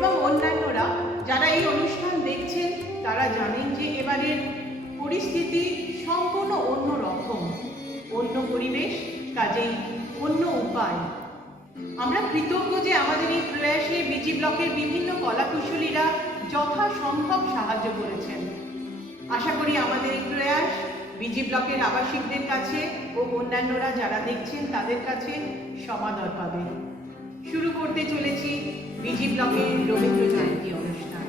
এবং অন্যান্যরা যারা এই অনুষ্ঠান দেখছেন তারা জানেন যে এবারের পরিস্থিতি সম্পূর্ণ অন্য রকম, অন্য পরিবেশ, কাজেই অন্য উপায়। আমরা কৃতজ্ঞ যে আমাদের এই প্রয়াসে বিজি ব্লকের বিভিন্ন কলাকুশলীরা যথাসম্ভব সাহায্য করেছেন। আশা করি আমাদের এই প্রয়াস বিজি ব্লকের আবাসিকদের কাছে ও অন্যান্যরা যারা দেখছেন তাদের কাছে সমাদর পাবে। শুরু করতে চলেছি বিজি ব্লকের রবীন্দ্র জয়ন্তী অনুষ্ঠান।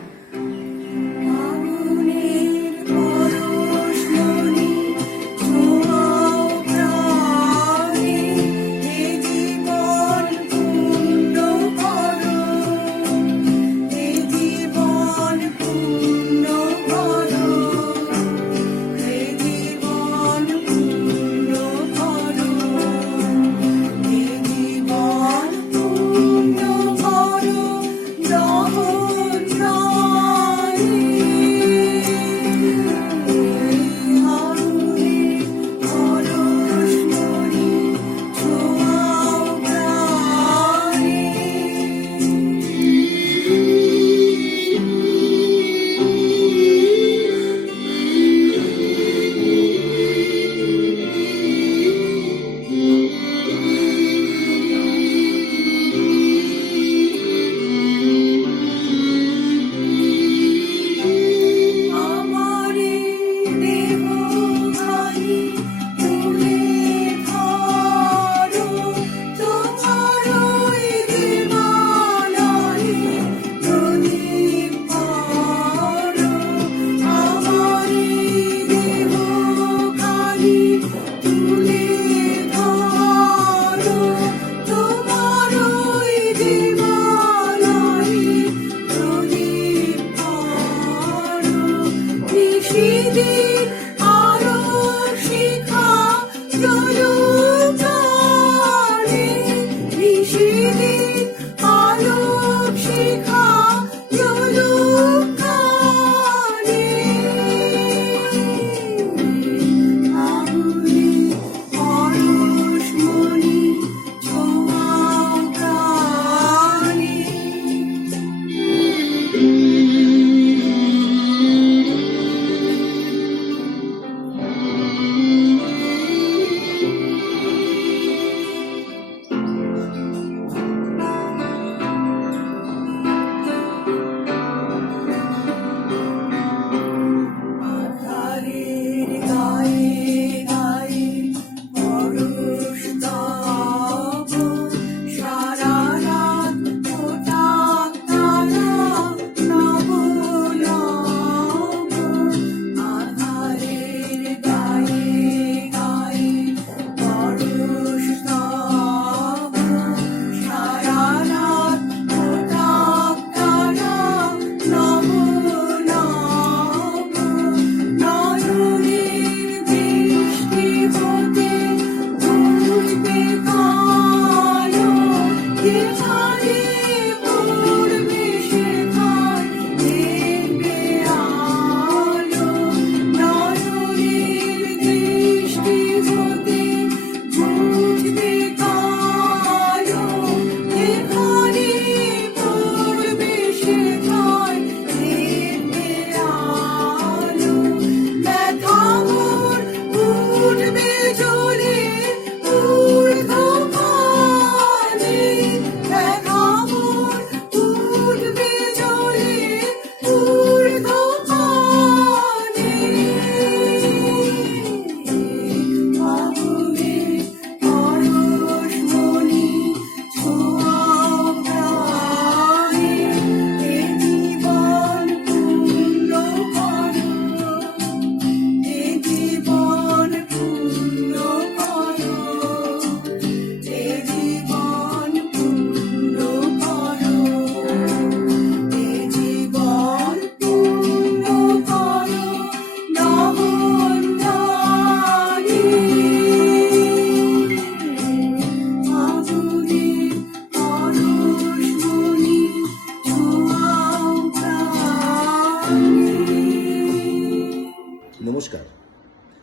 নমস্কার।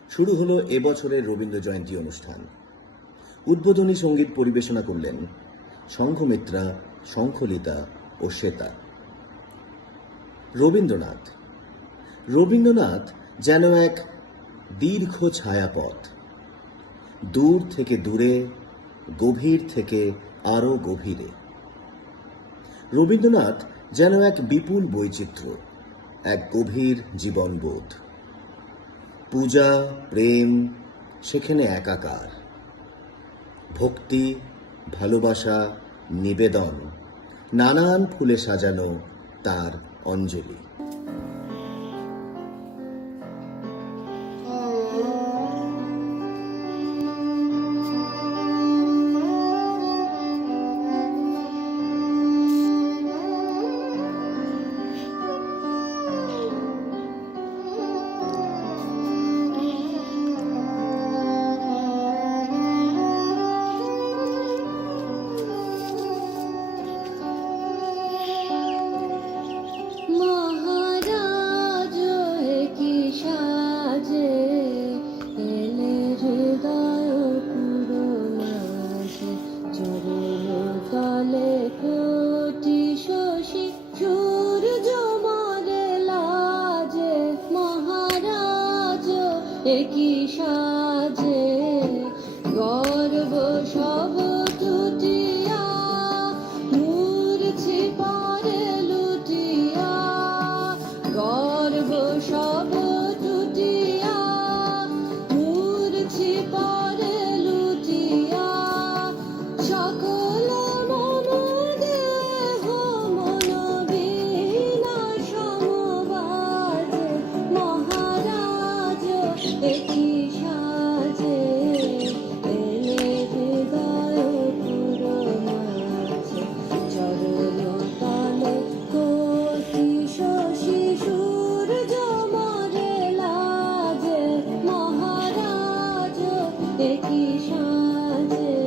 শুরু হলো এবছরের রবীন্দ্র জয়ন্তী অনুষ্ঠান। উদ্বোধনী সঙ্গীত পরিবেশনা করলেন শঙ্খমিত্রা, শঙ্খলিতা ও শ্বেতা। রবীন্দ্রনাথ। রবীন্দ্রনাথ যেন এক দীর্ঘ ছায়াপথ, দূর থেকে দূরে, গভীর থেকে আরো গভীরে। রবীন্দ্রনাথ যেন এক বিপুল বৈচিত্র্য, এক গভীর জীবনবোধ। পূজা, প্রেম সেখানে একাকার। ভক্তি, ভালোবাসা, নিবেদন, নানান ফুলে সাজানো তার অঞ্জলি। মহারাজ কি সাজে এলে হৃদয় পুরো মাঝে, চরণ তলে কোটি শশী সূর্য মরে লাজে। মহারাজ কি সাজে গর্ব সব টুটিয়া, মূর্ছি পরে লুটিয়া, গর্ব সব টুটিয়া, মূর্ছি পরে লুটিয়া। সকল মন দেহ মন বীণা সমবাজে। মহারাজ কি সাজে এলে হৃদয় পুরো মাঝে, চরণ তলে কোটি শশী সূর্য মরে লাজে। মহারাজ কি সাজে।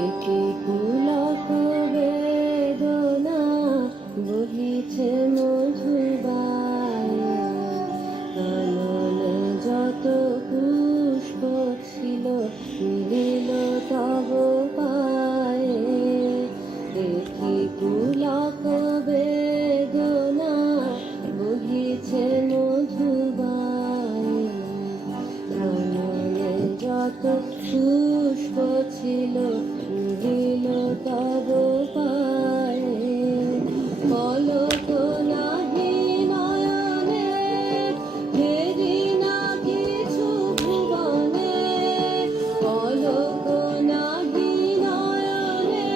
একই পুলক বেদনা বহিছে মধুবায়ে, কাননে যত পুষ্প ছিল মিলিল তব পায়ে। একই পুলক বেদনা বহিছে মধুবায়ে, কাননে যত পুষ্প ছিল মিলিল তব পায়ে। পলক নাহি নয়নে ফেরি না কিছু ভুবনে, পলক নাহি নয়নে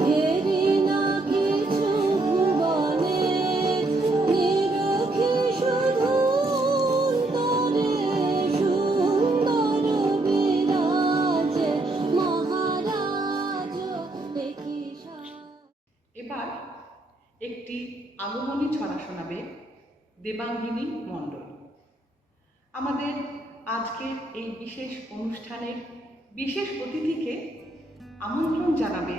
ফেরি না কিছু ভুবনে। নিরখি শুধু অন্তরে সুন্দর বিরাজে। মহারাজ কি সাজে। এবার একটি আগমনী ছড়া শোনাবে দেবাঙ্গিনী মণ্ডল। আমাদের আজকের এই বিশেষ অনুষ্ঠানের বিশেষ অতিথিকে আমন্ত্রণ জানাবে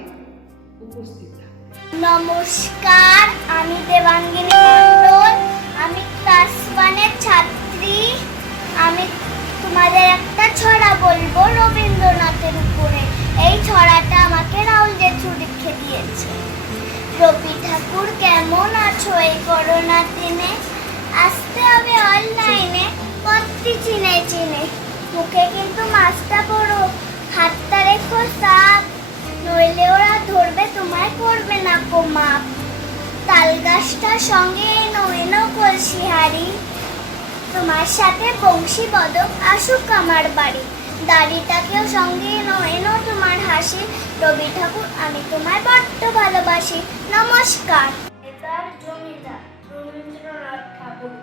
উপস্থিত থাকতে। নমস্কার, আমি দেবাঙ্গিনী মণ্ডল। আমি ক্লাস 1-এর ছাত্রী। আমি তোমাদের একটা ছড়া বলবো রবীন্দ্রনাথের উপরে। এই ছড়াটা আমাকে রাহুল জেঠু লিখে দিয়েছে। রবি ঠাকুর কেমন আছো এই করোনার দিনে? আসতে হবে অনলাইনে, পত্রি চিনে চিনে। মুখে কিন্তু মাস্কটা পরো, হাতটা রেখো সাফ, নইলে ওরা ধরবে তোমায়, করবে না কো মাপ। তাল গাছটার সঙ্গে এনো এনো কলসি হাড়ি, তোমার সাথে বংশী বদক আসুক আমার বাড়ি। দাড়িটাকেও সঙ্গে এনো এনো তোমার হাসি। রবি ঠাকুর আমি তোমায় বড্ড ভালোবাসি। নমস্কার। জমিদার জমিদার রবীন্দ্রনাথ ঠাকুর।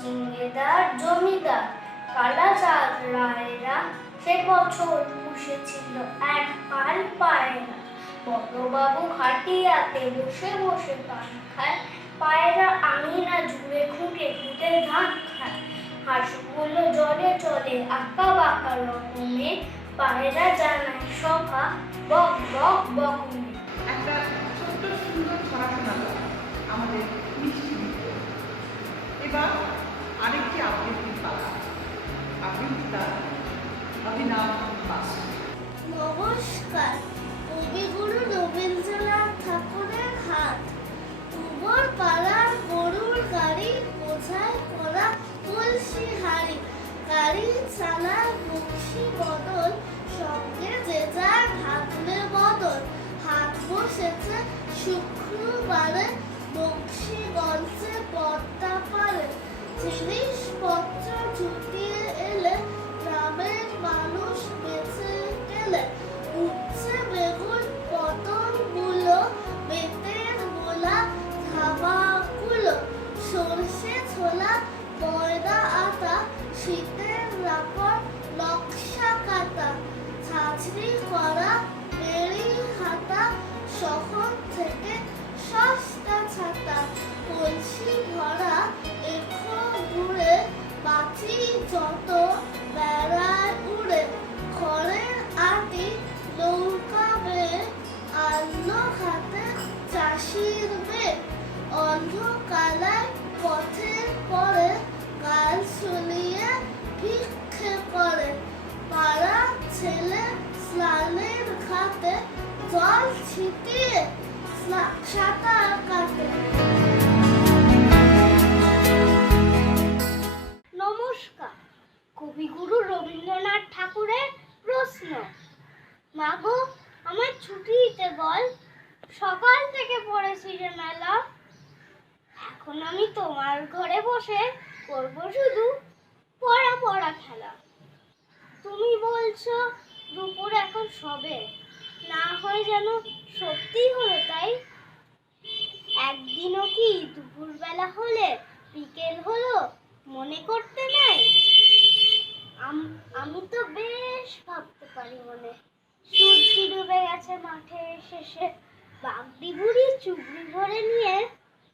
জিঙ্গেদার জমিদার কালাচাঁদ রায়রা সে বছর পুষেছিল এক পাল পায়রা। বড়বাবু খাটিয়াতে বসে বসে পান খায়, পায়রা আঙিনা জুড়ে খুঁটে খুঁটে ধান খায়। হাঁসগুলো জলে চলে আঁকা বাঁকা রকমে, পায়রা জানায় সভা বক বক বকুমে। একটা ছোট্ট সুন্দর ছড়া শোনালো আমাদের মিষ্টি মিত্র। এবার আরেকটি আবৃত্তির পালা, আবৃত্তিটা অভিনব বাস। নমস্কার, কবিগুরু রবীন্দ্রনাথ ঠাকুরের হাত। উবর পাড়ার গরুর গাড়ি, বোঝায় করা তুলসী হাড়ি, গাড়ি চালায় বংশী বদল, সঙ্গে যে যার ঢাকলে বদল। হাট বসেছে শুক্রবারে, বংশী গলছে পদ্মা পারে। জিনিসপত্র জুটিয়ে এলে, গ্রামের মানুষ বেঁচে গেলে। উঠছে বেগুন পটল গুলো, বেতের গোলা ধাবাগুলো। সর্ষে ছোলা ময়দা আটা, শীতের রাপড় নকশা কাটা। ছাঁচড়ি করা বেড়ি হাতা, শহর থেকে সস্তা ছাতা। কলসি ভরা এখো দূরে, বাঁচি যত বেড়ায় উড়ে। খড়ের আটি নৌকা বেয়ে, আলো হাতে চাষির মেয়ে। অন্ধকালায় পথের পরে, গাল শুনিয়ে ভিক্ষে করে। পাড়া ছেলে স্নানের ঘাটে, জল ছিটিয়ে সাঁতার কাটে। নমস্কার, কবিগুরু রবীন্দ্রনাথ ঠাকুরের প্রশ্ন। মাগো, আমার ছুটি দিতে বল, সকাল থেকে পড়েছি রে মেলা। এখন আমি তোমার ঘরে বসে করবো শুধু পড়া পড়া খেলা। তুমি বলছো দুপুর এখন সবে, না হয় যেন সত্যি হলো তাই। একদিনও কি দুপুরবেলা হলে বিকেল হলো মনে করতে নাই? আমি তো বেশ ভাবতে পারি মনে। সূর্যি ডুবে গেছে মাঠের শেষে, বাগদি বুড়ি চুবড়ি ভরে নিয়ে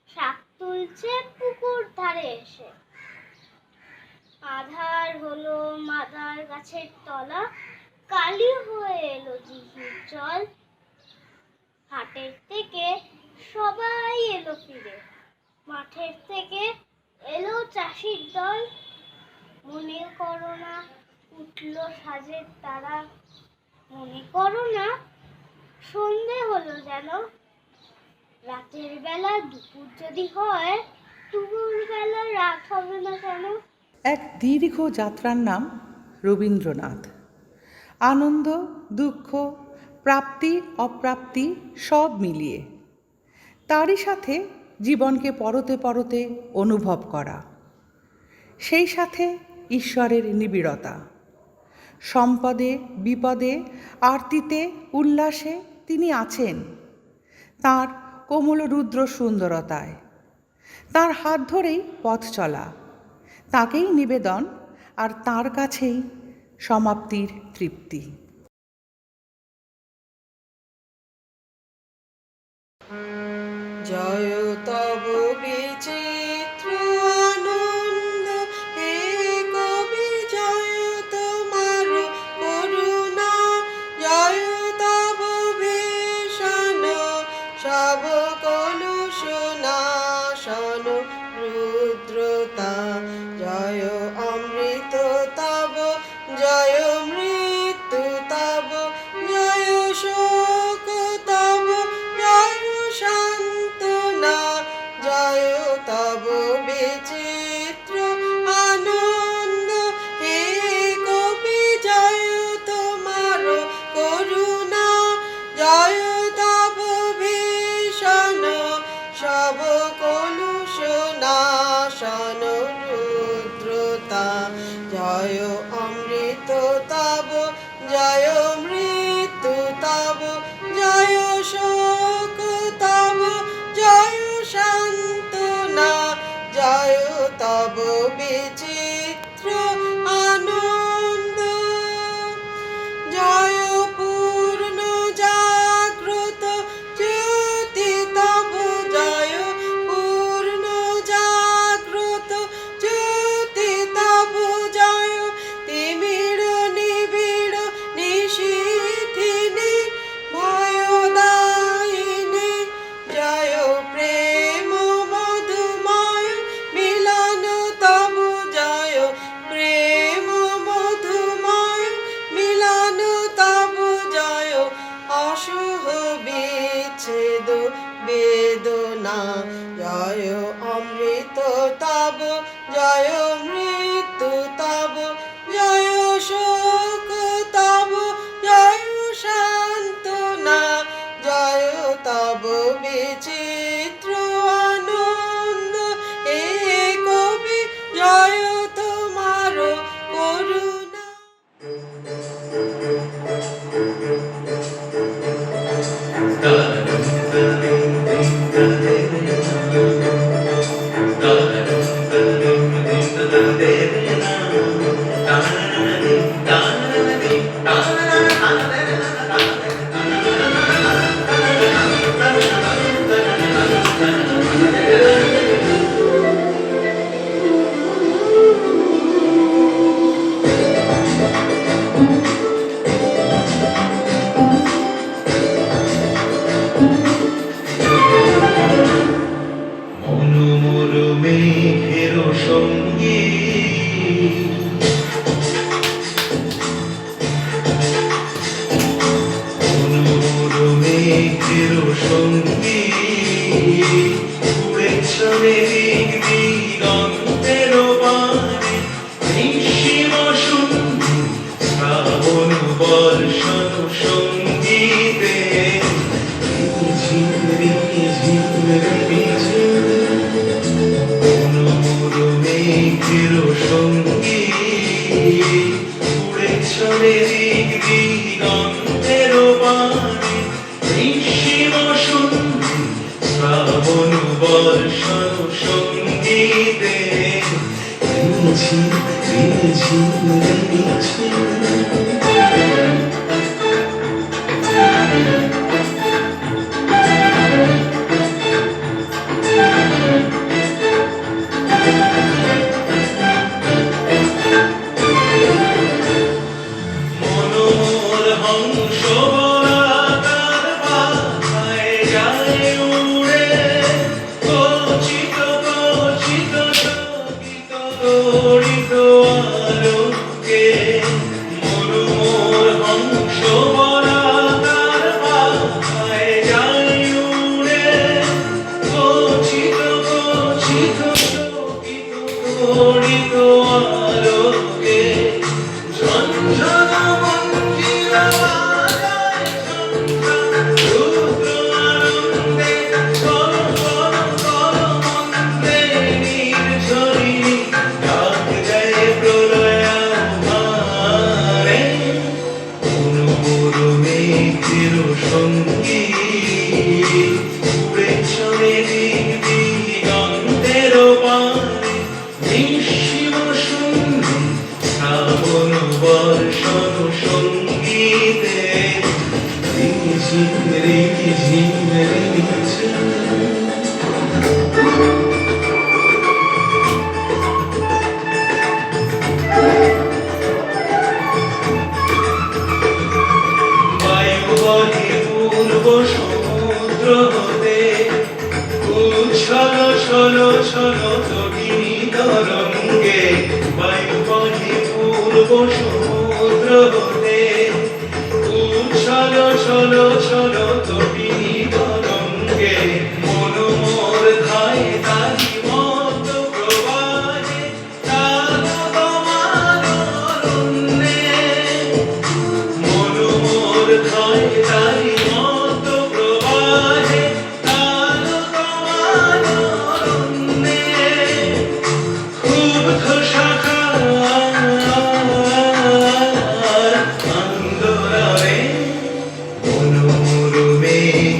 শাক তুলছে পুকুর ধারে এসে। আধার হলো মাদার গাছের তলা, কালি হয়ে এলো জিহির জল। হাটের থেকে সবাই এলো ফিরে, মাঠের থেকে এলো চাষির দল। মনে করো না উঠলো সাজের তারা, মনে করো না সন্ধে হলো যেন। রাতের বেলা দুপুর যদি হয়, দুপুর বেলা রাত হবে না কেন? এক দীর্ঘ যাত্রার নাম রবীন্দ্রনাথ। আনন্দ দুঃখ প্রাপ্তি অপ্রাপ্তি সব মিলিয়ে, তারই সাথে জীবনকে পরতে পরতে অনুভব করা, সেই সাথে ঈশ্বরের নিবিড়তা। সম্পদে বিপদে আরতিতে উল্লাসে তিনি আছেন, তাঁর কোমল রুদ্র সুন্দরতায়। তাঁর হাত ধরেই পথ চলা, তাঁকেই নিবেদন, আর তাঁর কাছেই সমাপ্তির তৃপ্তি। জয় তব বিচিত্র আনন্দ, হে কবি জয় তোমার করুণা। জয় তব ভীষণ সব কলুষ নাশন রুদ্রতা। জয় অমৃত তব, জয় মৃত্যু তব, জয় শোক তব, জয় সান্ত্বনা সহ বিচ্ছেদ বেদনা, জয় অমৃত তব, জয় মৃত্যু তব, জয় শোক তব, জয় সান্ত্বনা, জয় তব বিচিত্র আনন্দ হে কবি, জয় তোমার করুণা। মনোমর মেঘের সঙ্গী, মনোমর মেঘের সঙ্গী, উড়ে চলে দিক দিগন্তের বাণী, নিঃসীম শূন্য শ্রাবণ বর্ষণ সঙ্গীতে, ঝিমরি ঝিমরি মনোমর মেঘের সঙ্গী, উড়ে চলে দিক দিগন্তের বাণী, নিঃসীম শূন্য শ্রাবণ বর্ষণ সঙ্গীতে, ঝিম ঝিম মনোমর হংস বলাকার বাসায় যায় উড়ে, কচিত কচিত শোকিত তড়িত আলোকে, মনোমর হংস বলাকার বাসায় যায় উড়ে, কচিত কচিত শোকিত তড়িত আলোকে, ঝঞ্ঝন মঞ্জিল বাজায় ঝঞ্ঝন রুদ্র আনন্দে, কর কর কর মন্দে নির্ঝরিণী, ডাক দেয় প্রলয়াভারে, মনোমর মেঘের সঙ্গী, উড়ে চলে দিক দিগন্তের বাণী, নিঃসীম শূন্য শ্রাবণ বর্ষণ সঙ্গীতে, ঝিম ঝিম বায়ু বহে পূর্ব সমুদ্র হতে, উচ্ছল ছল ছল তটিনী তরঙ্গে, বায়ু বহে পূর্ব সমুদ্র হতে, উচ্ছল ছল ছল তটিনী তরঙ্গে, মনোমর ধায় তারি মত প্রবাহে, তাল তোমার অরণ্যে, মনোমর ধায় তারি মত প্রবাহে, তাল তোমার অরণ্যে, ক্ষুব্ধ শাখার আন্দোলনে, মনোমর মেঘ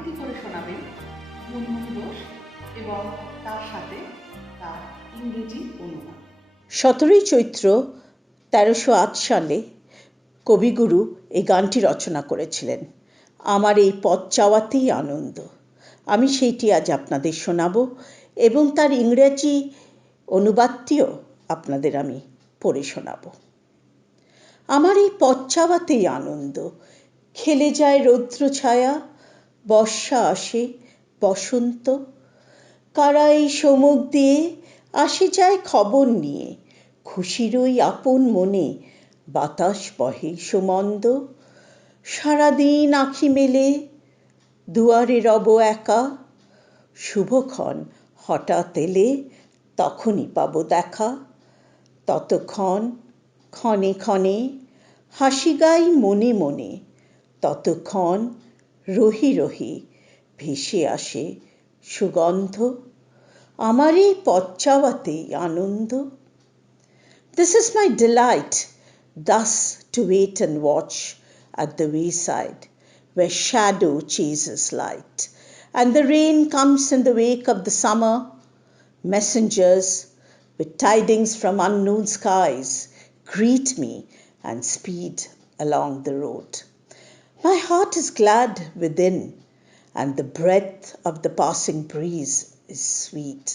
আবৃত্তি করে শোনাবেন মুনমুন বোস এবং তার সাথে তার ইংরেজি অনুবাদ। 17ই চৈত্র 1308 সালে কবিগুরু এই গানটি রচনা করেছিলেন। আমার এই পথ চাওয়াতেই আনন্দ, আমি সেইটি আজ আপনাদের শোনাব এবং তার ইংরেজি অনুবাদটিও আপনাদের আমি পড়ে শোনাব। আমার এই পথ চাওয়াতেই আনন্দ, খেলে যায় রৌদ্র ছায়া, বর্ষা আসে বসন্ত, কারা এই সমুখ দিয়ে আসে যায় খবর নিয়ে, খুশিরই আপন মনে বাতাস বহে সুমন্দ। সারাদিন আঁখি মেলে দুয়ারে রব একা, শুভক্ষণ হঠাৎ এলে তখনই পাব দেখা। ততক্ষণ ক্ষণে ক্ষণে হাসি গাই মনে মনে, ততক্ষণ রহি রহি ভেসে আসে সুগন্ধ। আমার এই পথ চাওয়াতেই আনন্দ। This is my delight, thus to wait and watch at the wayside, where shadow chases light, and the rain comes in the wake of the summer. Messengers with tidings from unknown skies greet me and speed along the road. My heart is glad within, and the breath of the passing breeze is sweet.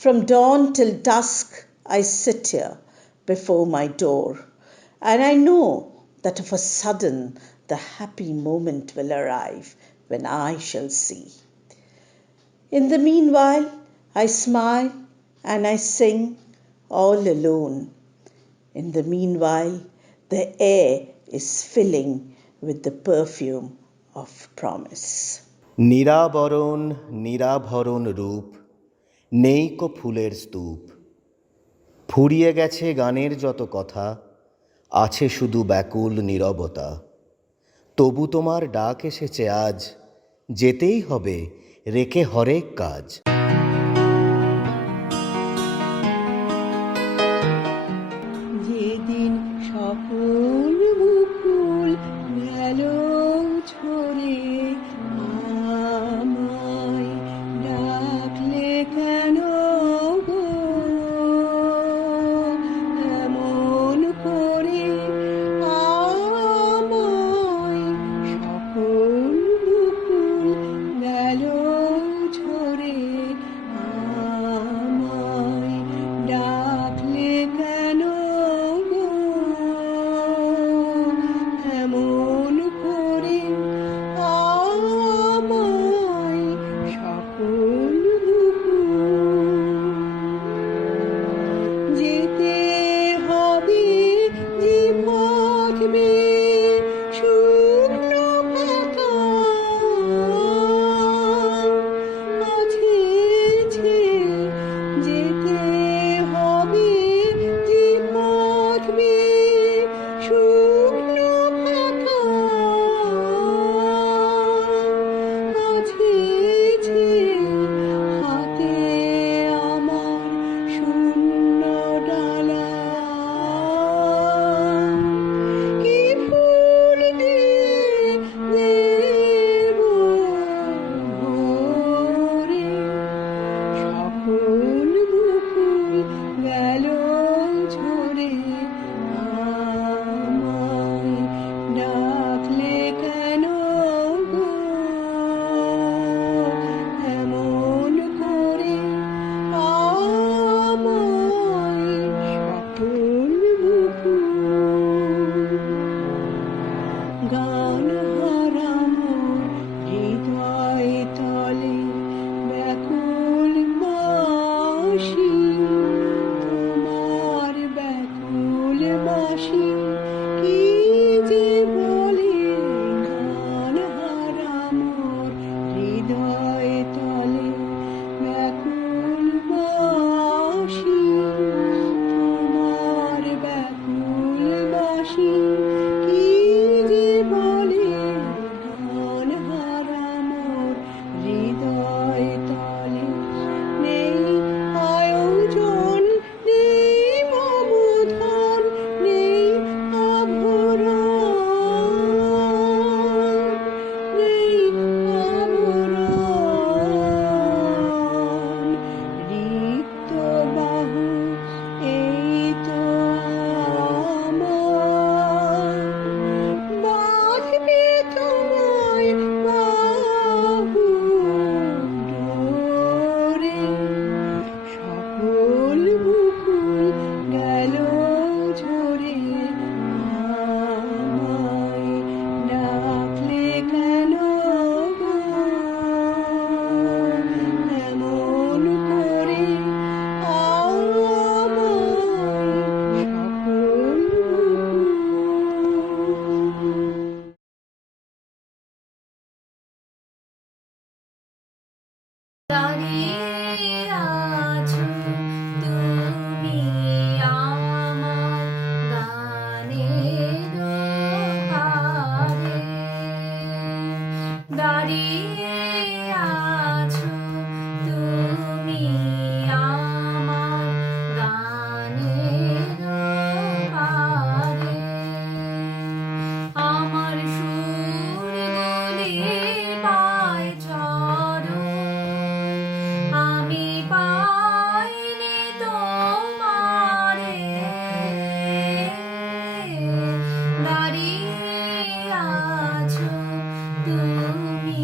From dawn till dusk I sit here before my door, and I know that of a sudden the happy moment will arrive when I shall see. In the meanwhile I smile and I sing all alone. In the meanwhile the air is filling with the perfume of promise. নিরাবরণ নিরাভরণ রূপ, নেই কো ফুলের স্তূপ, ফুরিয়ে গেছে গানের যত কথা, আছে শুধু ব্যাকুল নীরবতা। তবু তোমার ডাক এসেছে আজ, যেতেই হবে রেখে হরেক কাজ। যেদিন সকল মুকুল গেল ঝরে, আমায় ডাকলে কেন গো এমন করে? আমায় সকল মুকুল গেল ঝরে, দাঁড়িয়ে আছো তুমি আমার গানের পারে, দাঁড়িয়ে আছো তুমি আমার গানের পারে, আমার সুরগুলি পায় চরণ, আমি পাইনি তোমারে, দাঁড়িয়ে আছো তুমি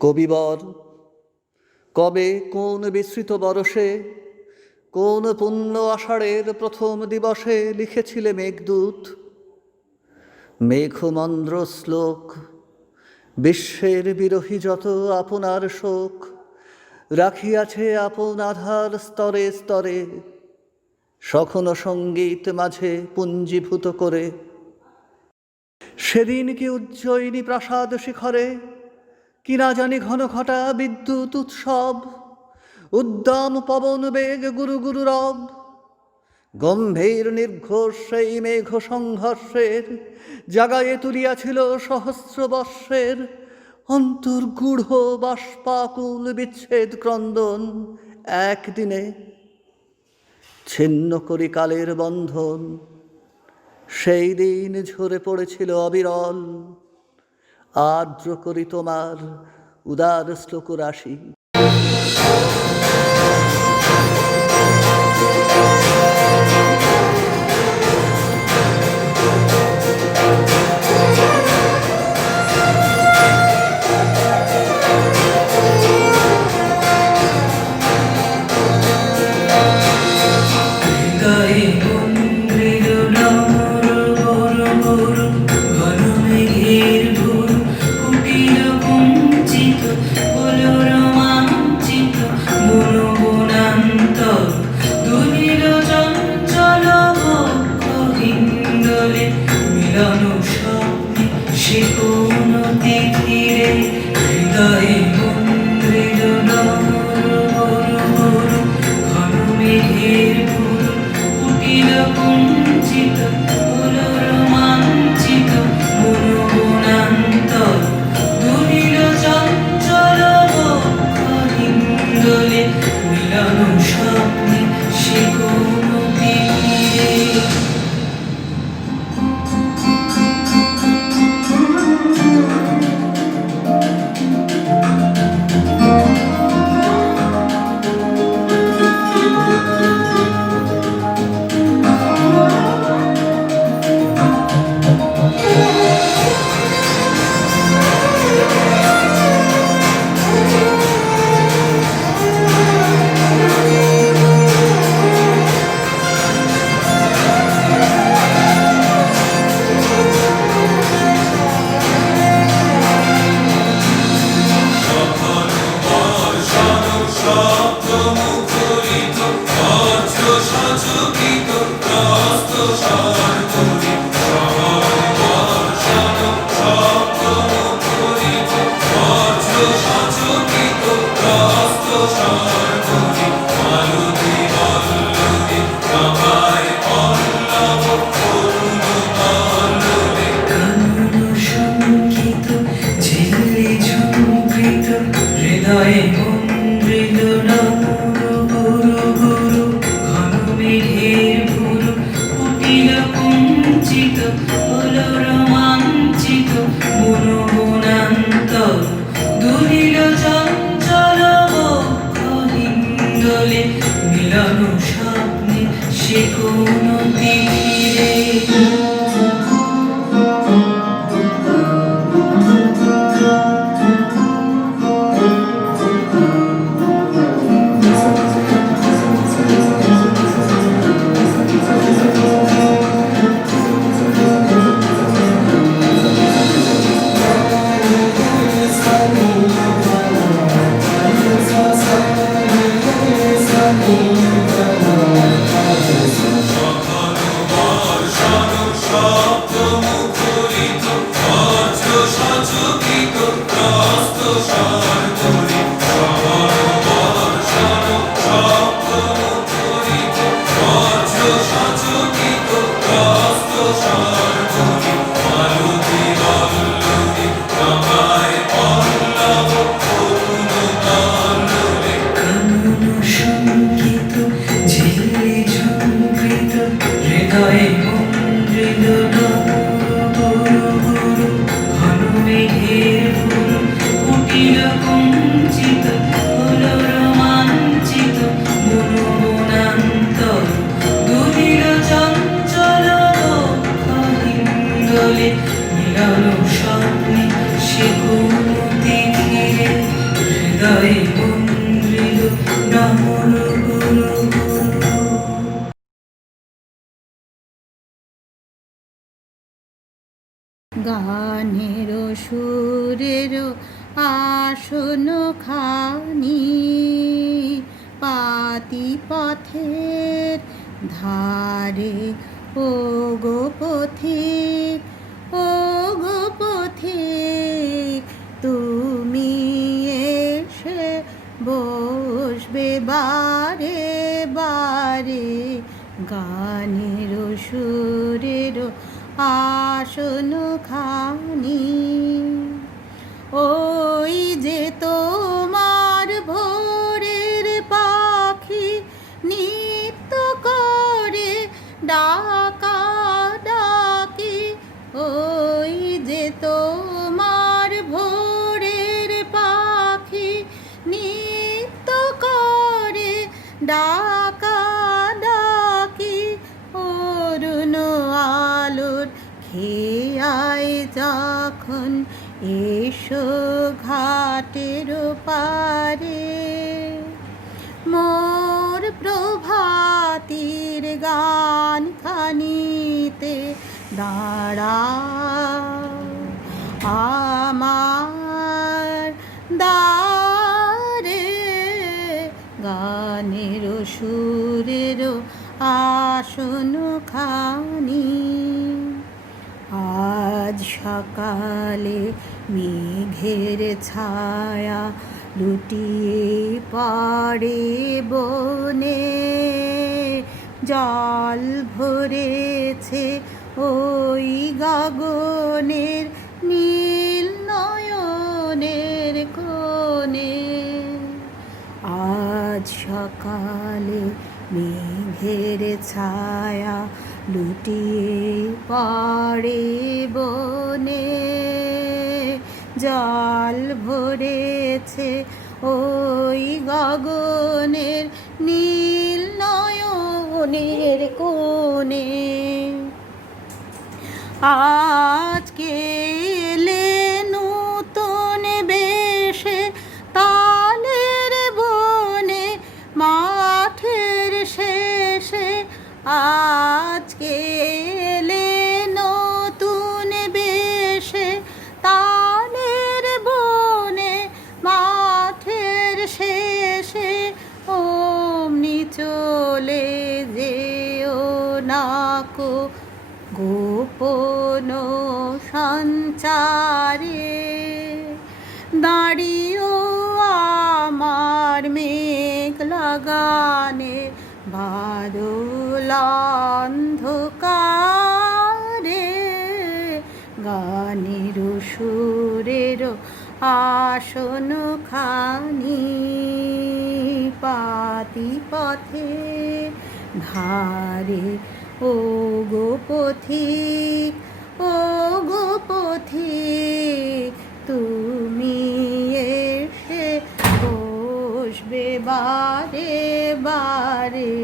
কবিবর, কবে কোন বিস্মৃত বরষে, কোন পুণ্য আষাঢ়ের প্রথম দিবসে লিখেছিলে মেঘদূত? মেঘমন্দ্র শ্লোক, বিশ্বের বিরোহী যত আপনার শোক রাখিয়াছে আপন আধার স্তরে স্তরে, সখন সঙ্গীত মাঝে পুঞ্জীভূত করে। সেদিন কি উজ্জয়িনী প্রাসাদ শিখরে, কি না জানি ঘন ঘটা বিদ্যুৎ উৎসব, উদ্দাম পবন বেগ গুরু গুরু রব, গম্ভীর নির্ঘোষ সেই মেঘ সংঘর্ষের জাগায়ে তুলিয়াছিল সহস্র বর্ষের অন্তর্গূঢ় বাষ্পাকুল বিচ্ছেদ ক্রন্দন। একদিনে ছিন্ন করি কালের বন্ধন, সেই দিন ঝরে পড়েছিল অবিরল, আর্দ্র করি তোমার উদার শ্লোক রাশি। মিলন স্বপ্নে সে কোন দিকে তাই মন্দ্রিল নমন গুরু গুরু। গানের সুরের আসন খানি পাতি পথের ধারে, ও গো পথিক, ও গো পথিক, তুমি এসে বসবে বারে বারে গানের সুরের আসন খানি। ওই যে তোমার ভোরের পাখি নৃত্য করে ডাকা ডাকি, ওই যে তোমার ভোরের পাখি নৃত্য করে ডাকা ডাকি, অরুণ আলোর খেয়ায় যখন এসো ঘাটের পারে, মোর প্রভাতীর গান খানিতে দাঁড়া, আমার দ্বারে গানের সুরের আসন খানি। আজ সকালে মেঘের ছায়া লুটিয়ে পড়ে বনে, জল ভরেছে ওই গগনের নীল নয়নের কোণে। আজ সকালে মেঘের ছায়া লুটিয়ে পড়ে বনে, জল ভরেছে ওই গগনের নীল নয়নের কোণে। আজকে এলে নূতন বেশে তালের বনে মাঠের শেষে, আজকে এলে নতুন বেশে তালের বনে মাঠের শেষে, অমনি চলে যেও নাকো গোপন সঞ্চারে, দাঁড়িয়েও আমার মেঘলা গানে বাদল অন্ধকারে, গানের সুরের আসন খানি পাতি পথে ধারে, ও গো পথিক, ও গো পথিক, তুমি এসে বসবে বারে বারে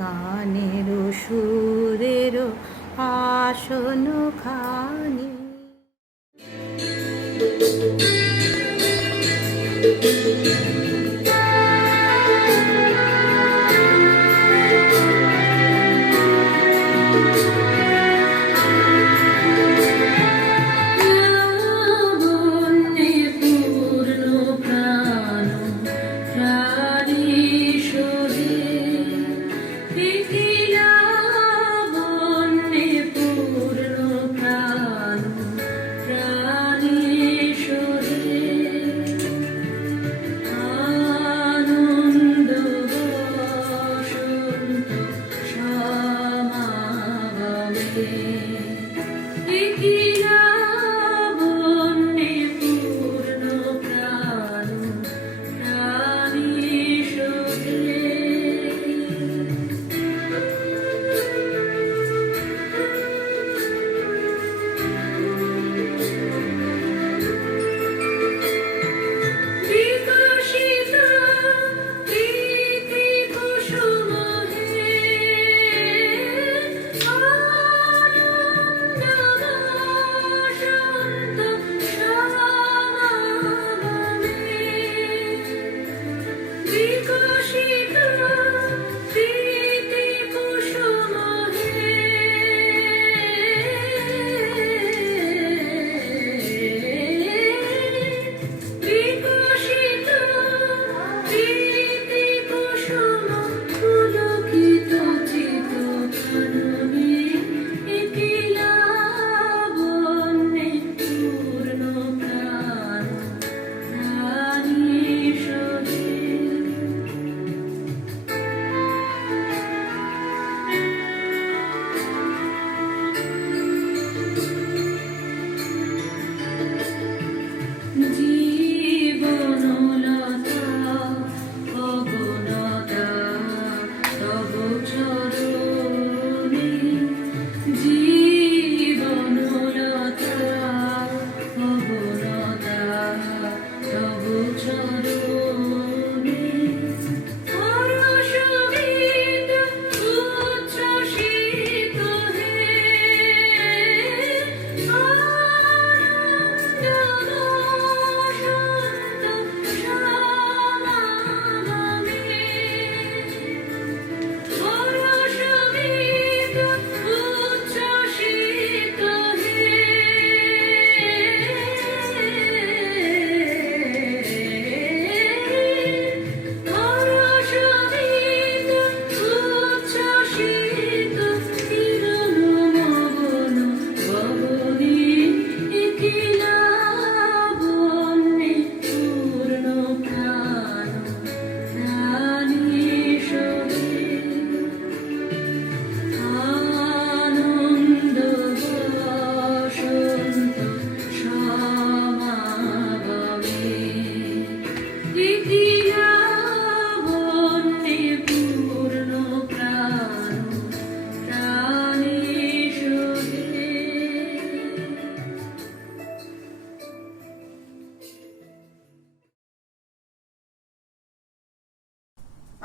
গানের সুরের আসন খানি।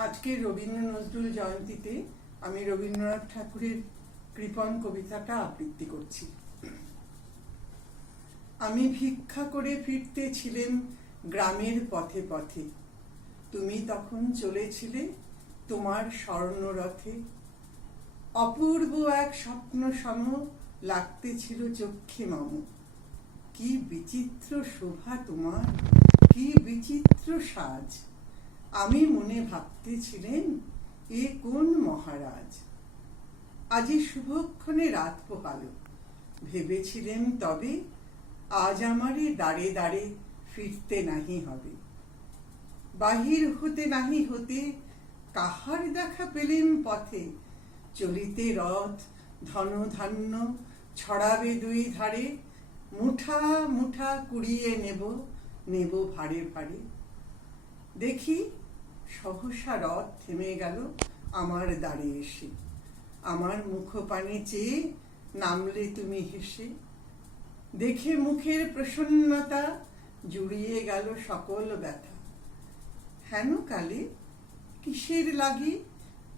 আজকে রবীন্দ্র নজরুল জয়ন্তীতে আমি রবীন্দ্রনাথ ঠাকুরের কৃপণ কবিতাটা আবৃত্তি করছি। আমি ভিক্ষা করে ফিরতেছিলেম গ্রামের পথে পথে, তুমি তখন চলেছিলে তোমার স্বর্ণরথে। অপূর্ব এক স্বপ্ন সম লাগতেছিল চক্ষে মম। কি বিচিত্র শোভা তোমার, কি বিচিত্র সাজ। আমি মনে ভাবতেছিলেন এ কোন মহারাজ। আজি শুভক্ষণে রাত পোহালো, ভেবেছিলেন তবে আজ আমারে দাঁড়ে দাঁড়ে ফিরতে নাহি হবে। বাহির হতে নাহি হতে কাহার দেখা পেলেম পথে। চলিতে রথ ধন ধান্য ছড়াবে দুই ধারে। মুঠা মুঠা কুড়িয়ে নেব নেব ভারে ভারে। দেখি সহসা রথ থেমে গেল আমার দ্বারে এসে। আমার মুখপানে চেয়ে নামলে তুমি হেসে। দেখে মুখের প্রসন্নতা জুড়িয়ে গেল সকল ব্যথা। হেন কালে কিসের লাগি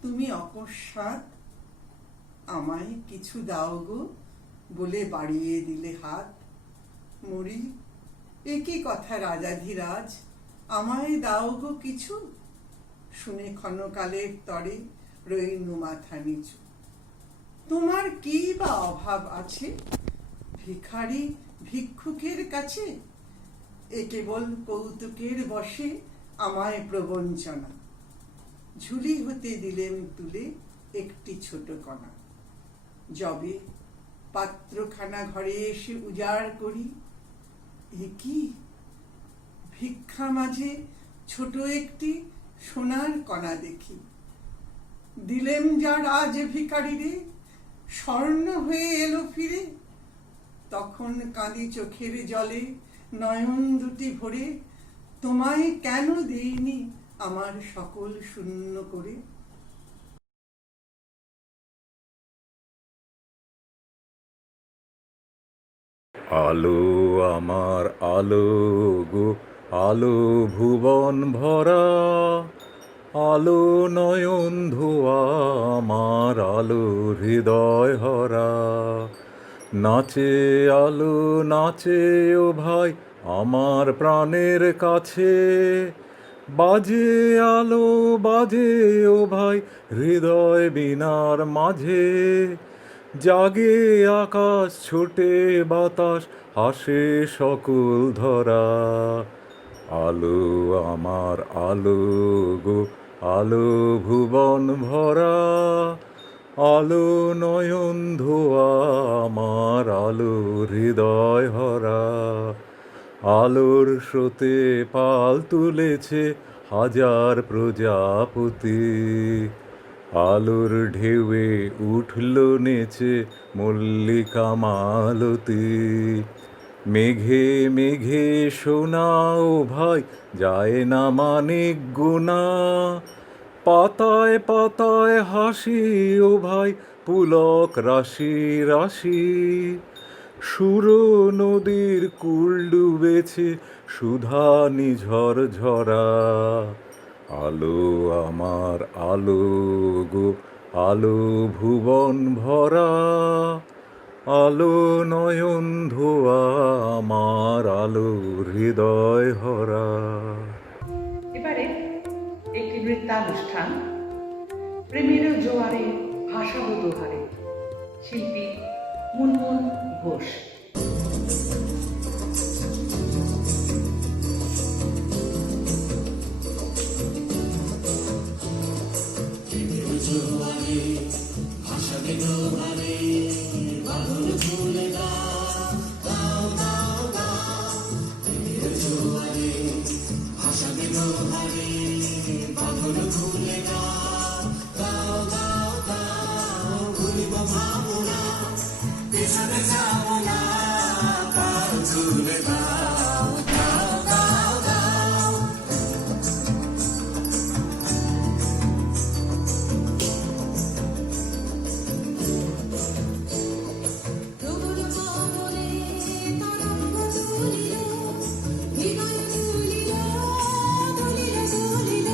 তুমি অকস্মাৎ আমায় কিছু দাও গো বলে বাড়িয়ে দিলে হাত। মরি এ কি কথা রাজাধিরাজ, আমায় দাও গো কিছু। শুনে ক্ষণকালের তরে রইনু মাথা নিচু। তোমার কি বা অভাব আছে ভিখারি ভিক্ষুকের কাছে। এ কেবল কৌতুকের বশে আমায় প্রবঞ্চনা। ঝুলি হতে দিলেম তুলে একটি ছোট কণা। যবে পাত্রখানা ঘরে এসে উজাড় করি, এ কি ভিক্ষা মাঝে ছোট একটি সোনার কণা দেখি। দিলেম যা রাজ ভিখারিরে, স্বর্ণ হয়ে এলো ফিরে। তখন কাঁদি চোখের জলে নয়ন দুটি ভরে। তোমায় কেন দিইনি আমার সকল শূন্য করে। আলো আমার আলো গো, আলো ভুবন ভরা। আলো নয়ন ধোয়া আমার, আলো হৃদয় হরা। নাচে আলো নাচে ও ভাই আমার প্রাণের কাছে। বাজে আলো বাজে ও ভাই হৃদয় বীণার মাঝে। জাগে আকাশ ছোটে বাতাস হাসে সকল ধরা। আলো আমার আলো গো, আলো ভুবন ভরা। আলো নয়ন ধোয়া আমার, আলো হৃদয় হরা। আলোর স্রোতে পাল তুলেছে হাজার প্রজাপতি। আলোর ঢেউয়ে উঠল নেচে মল্লিকা মালতী। মেঘে মেঘে শোনাও ভাই যায় না মানিক গুনা। পাতায় পাতায় হাসি ও ভাই পুলক রাশি রাশি। সুর নদীর কূল ডুবেছে সুধা নিঝর ঝরা। আলো আমার আলো গো, আলো ভুবন ভরা। আলো নয়ন ধোয়া আমার, আলো হৃদয় হরা। এবারে একটি নৃত্যানুষ্ঠান, প্রেমের জোয়ারে ভাসাবো দোহারে। শিল্পী মুনমুন ঘোষ। হৃদয় তুলিল তুলিল তুলিল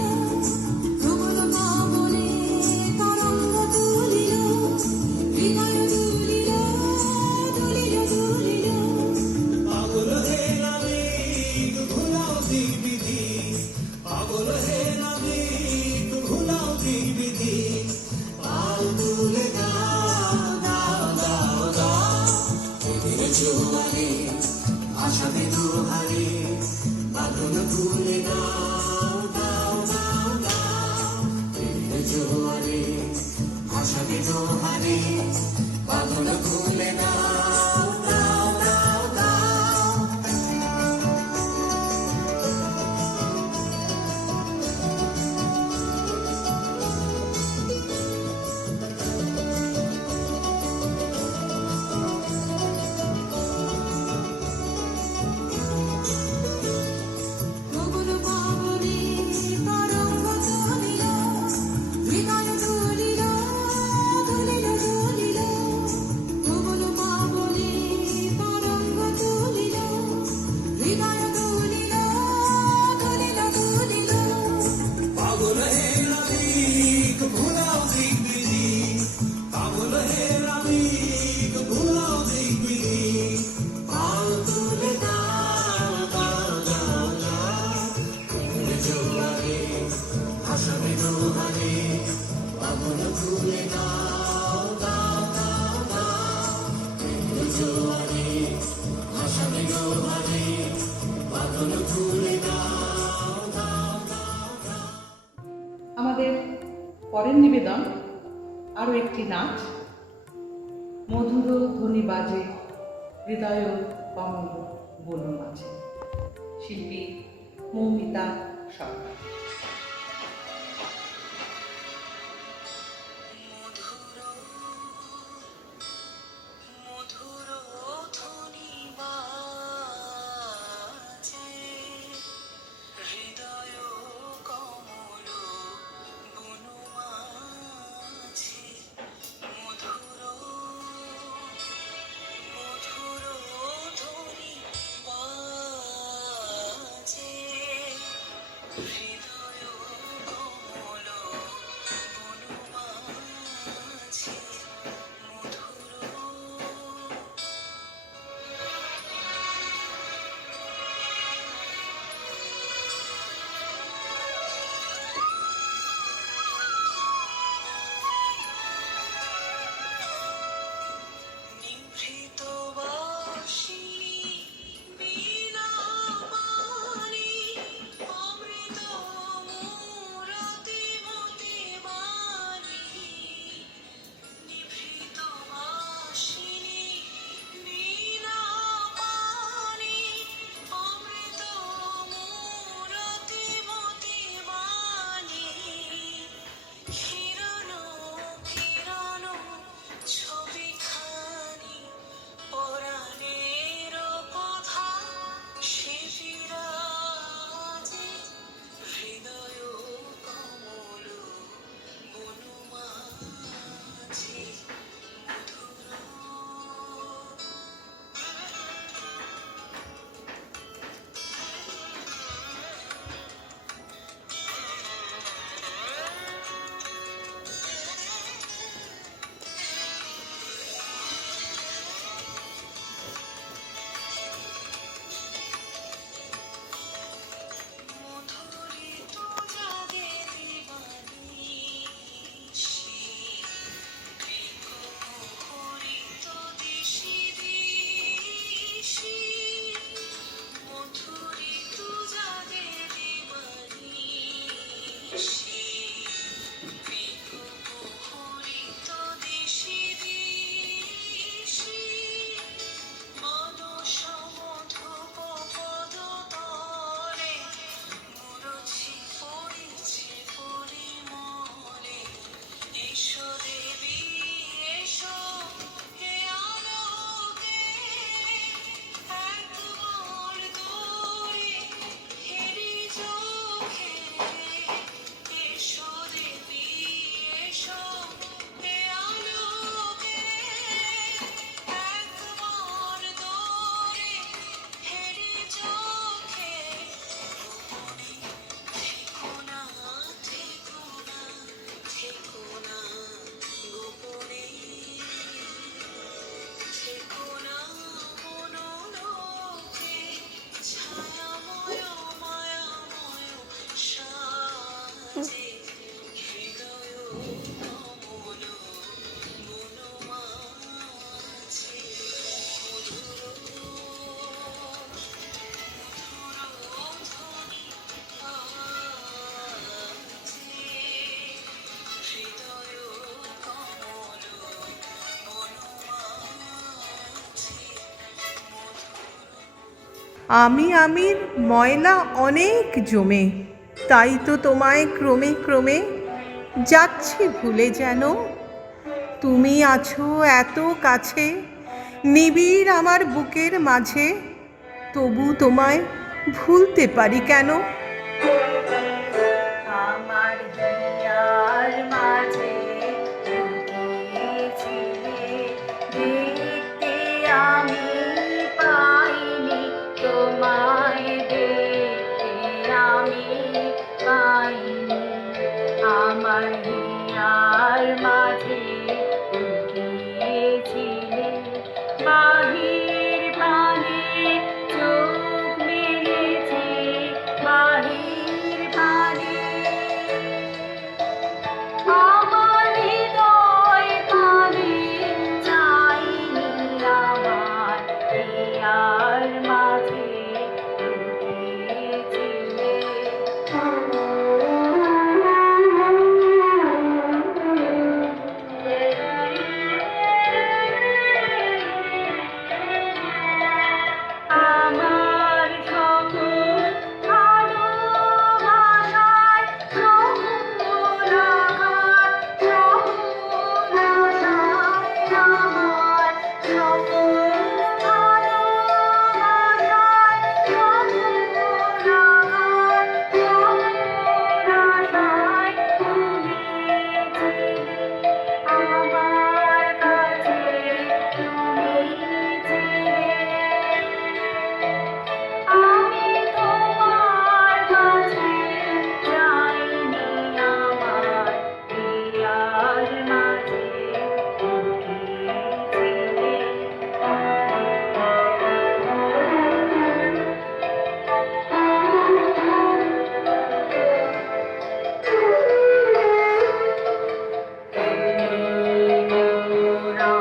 আমাদের পরের নিবেদন আরও একটি নাচ, মধুর ধ্বনি বাজে হৃদয় কমল বন মাঝে। শিল্পী মৌমিতা সরকার। আমির ময়লা অনেক জমে, তাই তো তোমায় ক্রমে ক্রমে যাচ্ছি ভুলে যেন। তুমি আছো এত কাছে, নিবিড় আমার বুকের মাঝে, তবু তোমায় ভুলতে পারি কেন? আমার হিয়ার মাঝে লুকিয়েছিলে, দেখতে আমি পাইনি তোমায়, দেখতে আমি পাইনি। আমার হিয়ার মাঝে লুকিয়েছিলে, বাহির প্রাণে চোখ মেলেছে, বাহির প্রাণে আমার হৃদয় প্রাণে চাইনি, আমার হিয়ার মাঝে লুকিয়েছিলে। আমার সকল ভালোবাসার সকল আঘাত, সকল আশায় আমার সকল ভালোবাসার সকল আঘাত, সকল আশায় তুমি ছিলে, আমার কাছে তুমি ছিলে। আমি তোমার কাছে যাইনি, আমার হিয়ার মাঝে লুকিয়েছিলে।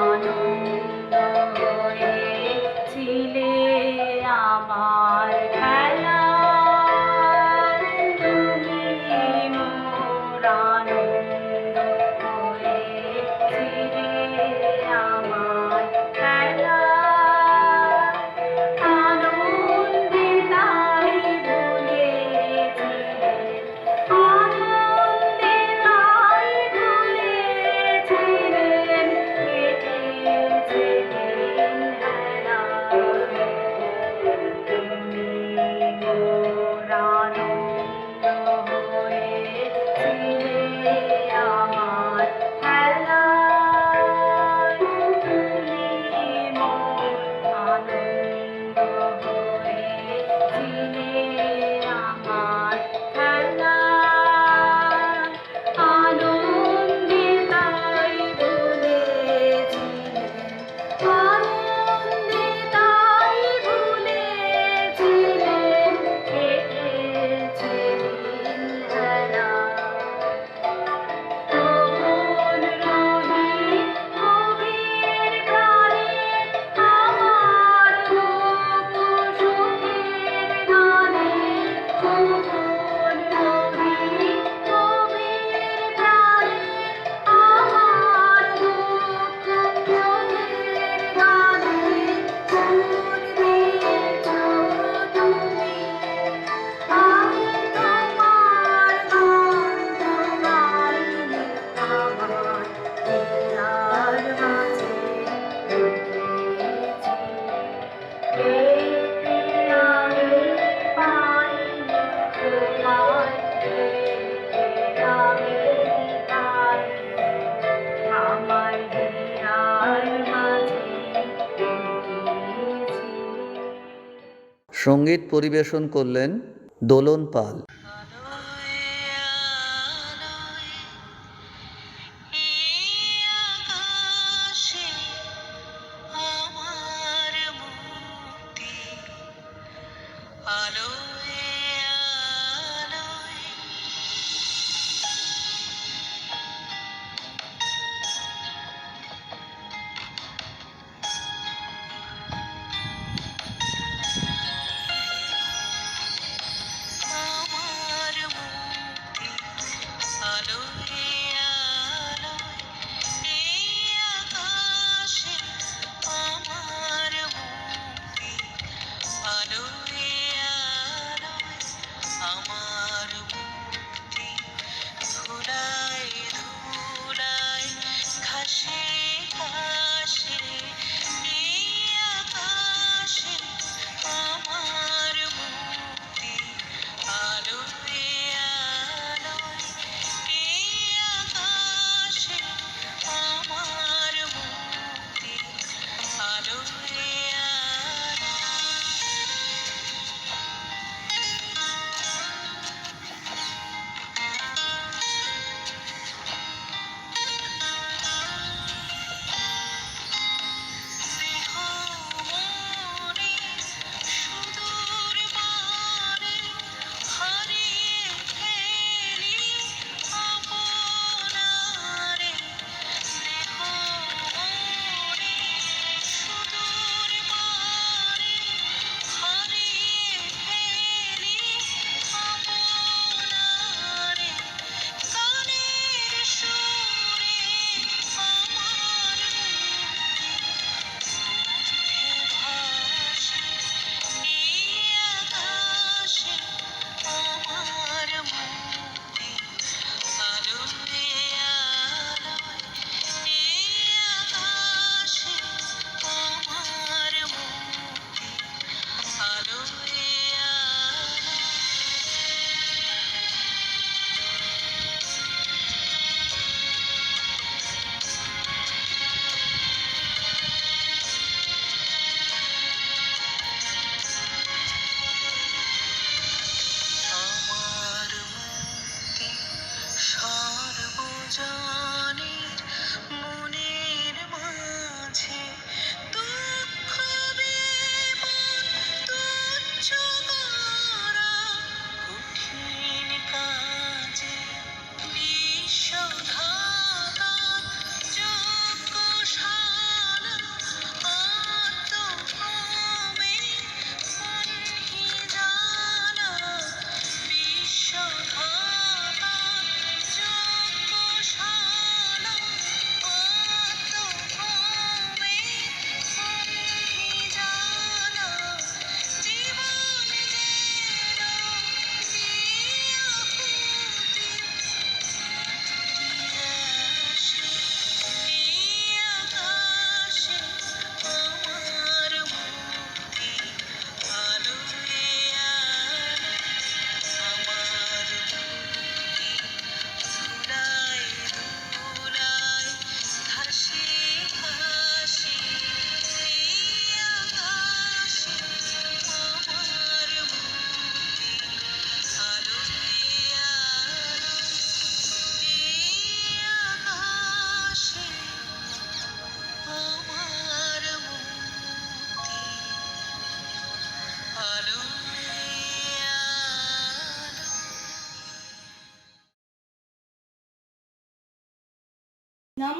আনন্দ হয়েছিলে আমার খেলা, তুমি মোর আনন্দ হয়েছিলে আমার খেলা। আনন্দে তাই ভুলেছিলে, আনন্দে তাই ভুলেছিলেন, কেটেছে দিন হেলা। তুমি মোর আনন্দ হয়েছিলে আমার খেলা, তুমি মোর আনন্দ হয়েছিলে আমার খেলা। আনন্দে তাই ভুলেছিলেন, আনন্দে তাই ভুলেছিলেন, কেটেছে দিন হেলা। কখন রহি গভীর প্রাণে আমার দুঃখ সুখের গানে, কখন রহি গভীর প্রাণে আমার দুঃখ সুখের গানে, সুর দিয়েছ তুমি। আমি তোমার গান গাইনি, আমার হিয়ার মাঝে লুকিয়েছিলে, দেখতে আমি পাইনি তোমায়, দেখতে আমি পাইনি, আমার হিয়ার মাঝে লুকিয়েছিলে। সঙ্গীত পরিবেশন করলেন দোলন পাল। আমার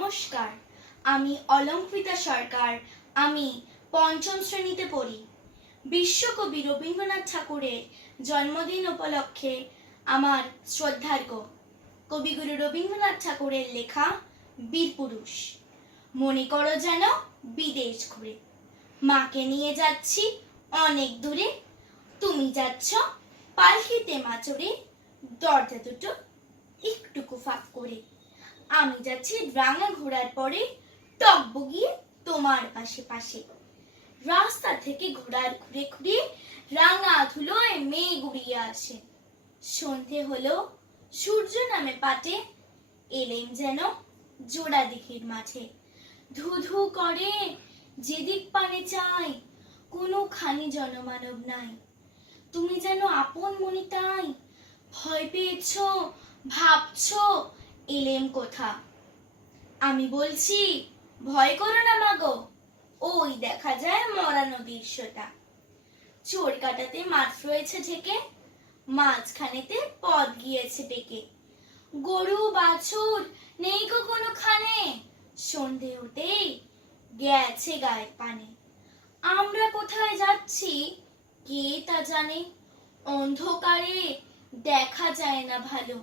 নমস্কার, আমি অলঙ্কৃতা সরকার। আমি পঞ্চম শ্রেণীতে পড়ি। বিশ্বকবি রবীন্দ্রনাথ ঠাকুরের জন্মদিন উপলক্ষে আমার শ্রদ্ধার্ঘ কবিগুরু রবীন্দ্রনাথ ঠাকুরের লেখা বীরপুরুষ। মনে করো যেন বিদেশ ঘুরে, মাকে নিয়ে যাচ্ছি অনেক দূরে, তুমি যাচ্ছ পালকিতে মাচড়ে, দরজা দুটো একটুকু ফাঁক করে। আমি যাচ্ছি রাঙা ঘোড়ার পরে, টকবগিয়ে তোমার পাশে পাশে। রাস্তা থেকে ঘোড়ার ঘুরে ঘুরে রাঙা ধুলোয় মেয়ে গুড়িয়ে আসে। সন্ধে হলো, সূর্য নামে পাটে, এলেম যেন জোড়া দিঘির মাঠে। ধু ধু করে যেদিক পানে চাই, কোনো খানি জনমানব নাই। তুমি যেন আপন মনে তাই, ভয় পেয়েছ, ভাবছ এলেম কোথা। আমি বলছি ভয় করো না মাগো, ওই দেখা যায় মরা নদীর সোটা। চোর কাটাতে মাঠ রয়েছে ঢেকে, মাঝখানেতে পথ গিয়েছে ডেকে। গরু বাছুর নেই গো কোনোখানে, সন্ধে হতেই গেছে গায়ের পানে। আমরা কোথায় যাচ্ছি কে তা জানে, অন্ধকারে দেখা যায় না ভালো।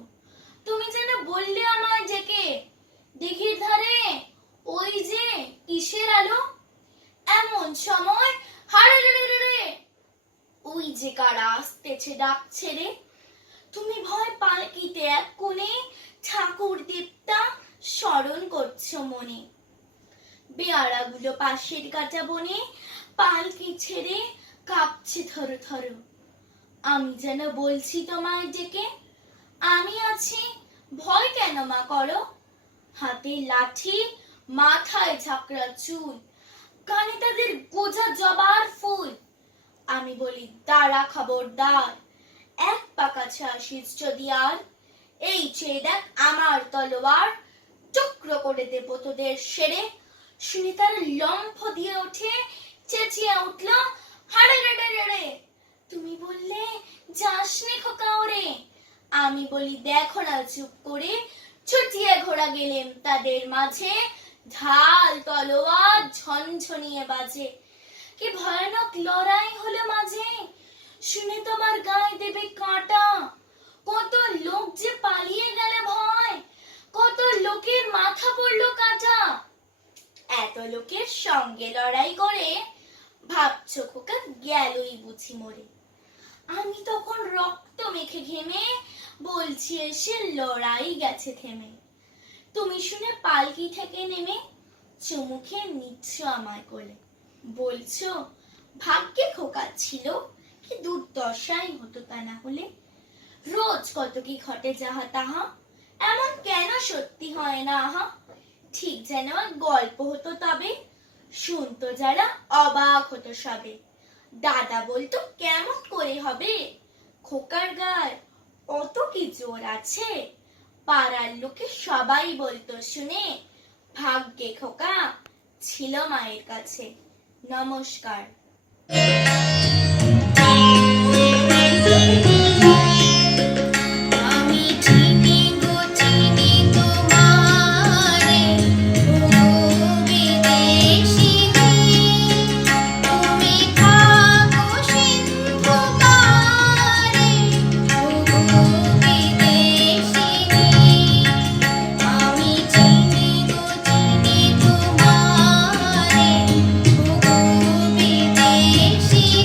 তুমি যেন বললে আমায় ডেকে, দিঘির ধারে ওই যে কিসের আলো। এমন সময় হারে রে, ওই যে কারা আসতেছে ডাকছে রে। তুমি ভয় পালকিতে এক কোণে ঠাকুর দেবতা স্মরণ করছো মনে। বেয়ারাগুলো পাশের কাটা বনে পালকি ছেড়ে কাঁপছে থরো থরো। আমি যেন বলছি তোমায় ডেকে, আমি আছি ভয় কেন মা করো। হাতে লাঠি, মাথায় ঝাঁকড়া চুল, কানে তাদের গোজা জবার ফুল। আমি বলি দাঁড়া খবরদার, এক পা কাছে আসিস যদি আর, এই চেয়ে দেখ আমার তলোয়ার, টুকরো করে দেব তোদের সেরে। শুনে তার লম্ফ দিয়ে ওঠে, চেঁচিয়ে উঠল হারে রে। তুমি বললে যাসনি খোকা ওরে। আমি বলি দেখো না চুপ করে, ছুটিয়ে ঘোড়া গেলেম তাদের মাঝে, ঢাল তলোয়ার ঝনঝনিয়ে বাজে। কি ভয়ানক লড়াই হলো মাঝে, শুনে তোমার গায়ে দেবে কাঁটা। কত লোক যে পালিয়ে গেলে ভয়, কত লোকের মাথা পড়লো কাটা। এত লোকের সঙ্গে লড়াই করে ভাবছো খোকা গেলই বুঝি মরে। আমি তখন রক্ত মেখে ঘেমে বলছি এসে লড়াই গেছে থেমে। তুমি শুনে পালকি থেকে নেমে চুমুখে নিচ্ছ আমায় কোলে, বলছো ভাগ্যে খোকা ছিল, কি দুর্দশাই হতো তা না হলে। রোজ কত কি ঘটে যাহা তাহা, এমন কেন সত্যি হয় না আহা। ঠিক যেন গল্প হতো তবে, শুনতো যারা অবাক হতো সবে। দাদা বলতো কেমন করে হবে, খোকার গায়ে অত কি জোর আছে। পাড়ার লোকে সবাই বলতো শুনে, ভাগ্যে খোকা ছিল মায়ের কাছে। নমস্কার। আমি চিনি গো চিনি তোমারে, ও বিদেশিনী। তুমি থাকো সিন্ধু পারে, ও বিদেশিনী। আমি চিনি গো চিনি তোমারে, ও বিদেশিনী।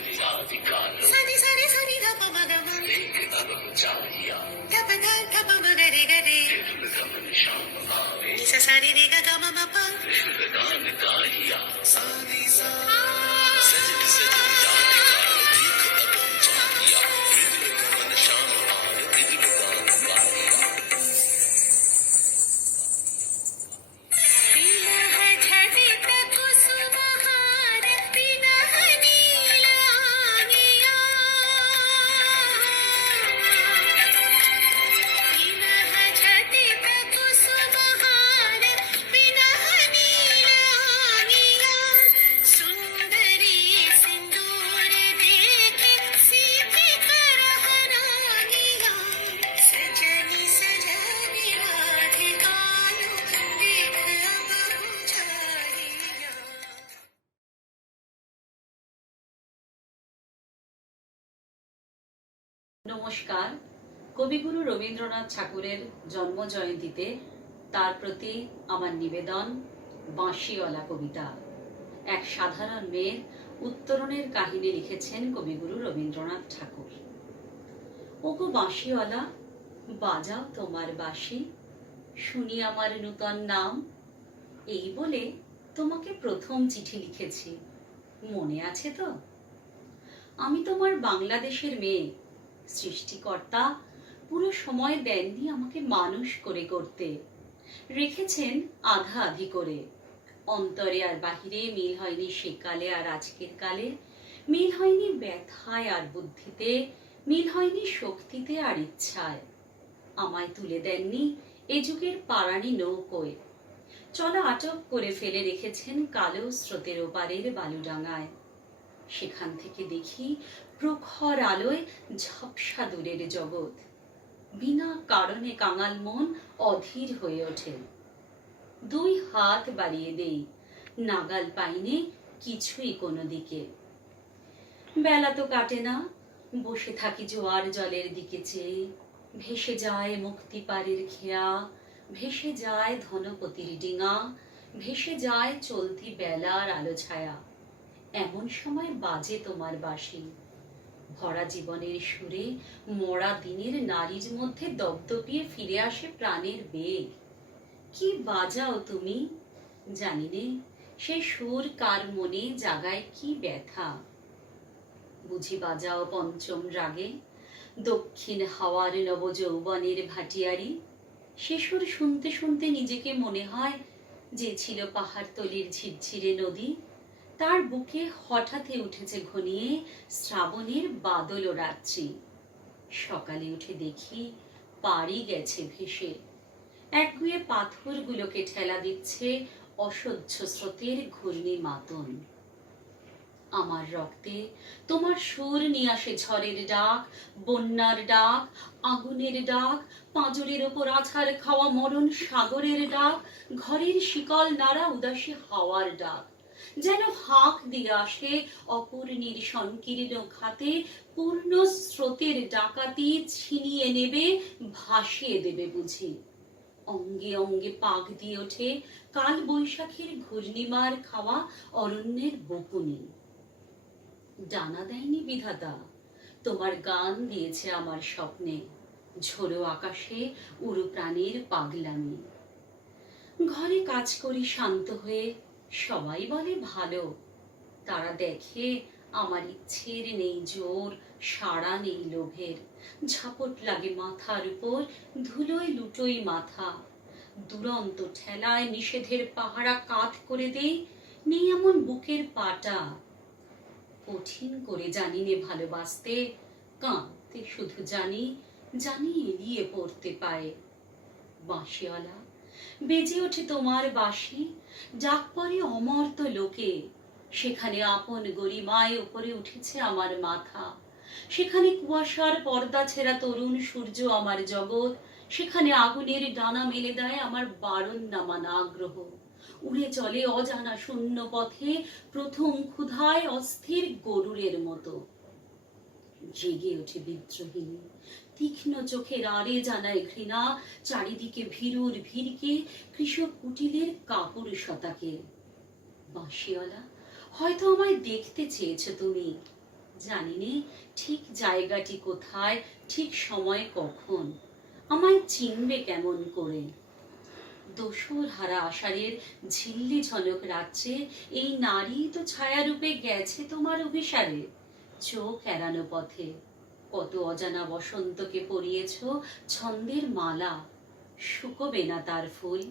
সানি সারি সারি ধা পা মা গা মা ধা পা ধা ধা পা মা গা রে গা রে নি সা সারি রে গা গা মা মা পা সানি সা নমস্কার। কবিগুরু রবীন্দ্রনাথ ঠাকুরের জন্ম জয়ন্তীতে তার প্রতি আমার নিবেদন বাঁশিওয়ালা কবিতা। এক সাধারণ মেয়ের উত্তরণের কাহিনী লিখেছেন কবিগুরু রবীন্দ্রনাথ ঠাকুর। ওগো বাঁশিওয়ালা, বাজাও তোমার বাঁশি, শুনি আমার নূতন নাম। এই বলে তোমাকে প্রথম চিঠি লিখেছি, মনে আছে তো? আমি তোমার বাংলাদেশের মেয়ে। সৃষ্টিকর্তা পুরো সময় দেননি আমাকে মানুষ করে করতে, রেখেছেন আধা আধি করে। অন্তরে আর বাহিরে মিল হয়নি সেকালে আর আজকের কালে, মিল হয়নি ব্যথায় আর বুদ্ধিতে, মিল হয়নি শক্তিতে আর ইচ্ছায়। আমায় তুলে দেননি এ যুগের পারানি নৌকোয়, চলা আটক করে ফেলে রেখেছেন কালো স্রোতের ওপারের বালুডাঙায়। সেখান থেকে দেখি প্রখর আলোয় ঝাপসা দূরের জগৎ। বিনা কারণে কাঙাল মন অধীর হয়ে ওঠে। দুই হাত বাড়িয়ে দেই, নাগাল পাইনে কিছুই কোনো দিকে। বেলা তো কাটে না, বসে থাকি জোয়ার জলের দিকে চেয়ে। ভেসে যায় মুক্তিপাড়ের খেয়া, ভেসে যায় ধনপতির ডিঙা, ভেসে যায় চলতি বেলার আলো ছায়া। এমন সময় বাজে তোমার বাঁশি, ভরা জীবনের সুরে মরা দিনের নারীর মধ্যে দপদপিয়ে ফিরে আসে প্রাণের বেগ। কি বাজাও তুমি, জানি নে সে সুর কার মনে জাগায় কি ব্যথা। বুঝি বাজাও পঞ্চম রাগে, দক্ষিণ হাওয়ার নব যৌবনের ভাটিয়ারি। সে সুর শুনতে শুনতে নিজেকে মনে হয় যে ছিল পাহাড়তলির ঝিরঝিরে নদী, তার বুকে হঠাৎই উঠেছে ঘনিয়ে শ্রাবণের বাদল ও রাত্রি। সকালে উঠে দেখি পাড়ি গেছে ভেসে, একগুয়ে পাথরগুলোকে ঠেলা দিচ্ছে অসহ্য স্রোতের ঘূর্ণি মাতন। আমার রক্তে তোমার সুর নিয়ে আসে ঝড়ের ডাক, বন্যার ডাক, আগুনের ডাক, পাঁজরের ওপর আছাড় খাওয়া মরণ সাগরের ডাক, ঘরের শিকল নাড়া উদাসী হাওয়ার ডাক। যেন হাঁক দিয়ে আসে অপূর্ণীর সংকীর্ণ খাতে, পূর্ণ স্রোতের ডাকাতি ছিনিয়ে নেবে, ভাসিয়ে দেবে বুঝি। অঙ্গে অঙ্গে পাক দিয়ে ওঠে কাল বৈশাখীর ঘূর্ণিমার খাওয়া অরণ্যের বকুনি। ডানা দেয়নি বিধাতা, তোমার গান দিয়েছে আমার স্বপ্নে, ঝোড়ো আকাশে উড়ো প্রাণীর পাগলামি। ঘরে কাজ করি শান্ত হয়ে, সবাই বলে ভালো। তারা দেখে আমার ইচ্ছের নেই জোর, সাড়া নেই লোভের। ঝাপট লাগে মাথার উপর, ধুলোয় লুটোই মাথা। দুরন্ত ঠেলায় নিষেধের পাহারা কাত করে দেই, নেই এমন বুকের পাটা। কঠিন করে জানি নে ভালোবাসতে, কাঁদতে শুধু জানি, জানি এড়িয়ে পড়তে পায়। বাঁশিওয়ালা, বেজে ওঠে তোমার বাঁশি, ডাক পরে অমর্ত লোকে। সেখানে আপন গরিমায় উপরে উঠেছে আমার মাথা। সেখানে কুয়াশার পর্দা ছেঁড়া তরুণ সূর্য আমার জগৎ। সেখানে আগুনের ডানা মেলে দেয় আমার বারণ নামানা আগ্রহ। উড়ে চলে অজানা শূন্য পথে, প্রথম ক্ষুধায় অস্থির গরুরের মতো। জেগে ওঠে বিদ্রোহিনী, তীক্ষ্ণ চোখের আড়ে জানায় ঘৃণা চারিদিকে ভীরুর ভিড়কে, কৃষক কুটিলের কাপুরুষতাকে। বাঁশিওয়ালা, হয়তো আমায় দেখতে চেয়েছো তুমি, জানিনি ঠিক জায়গাটি কোথায়, ঠিক সময় কখন, আমায় চিনবে কেমন করে। দোসর হারা আষাঢ়ের ঝিল্লি ঝলক রাজ্যে এই নারী তো ছায়ারূপে গেছে তোমার অভিসারে। চোখ এড়ানো পথে কত অজানা বসন্তকে পরিয়েছ ছন্দের মালা, শুকোবে না তার ফুল।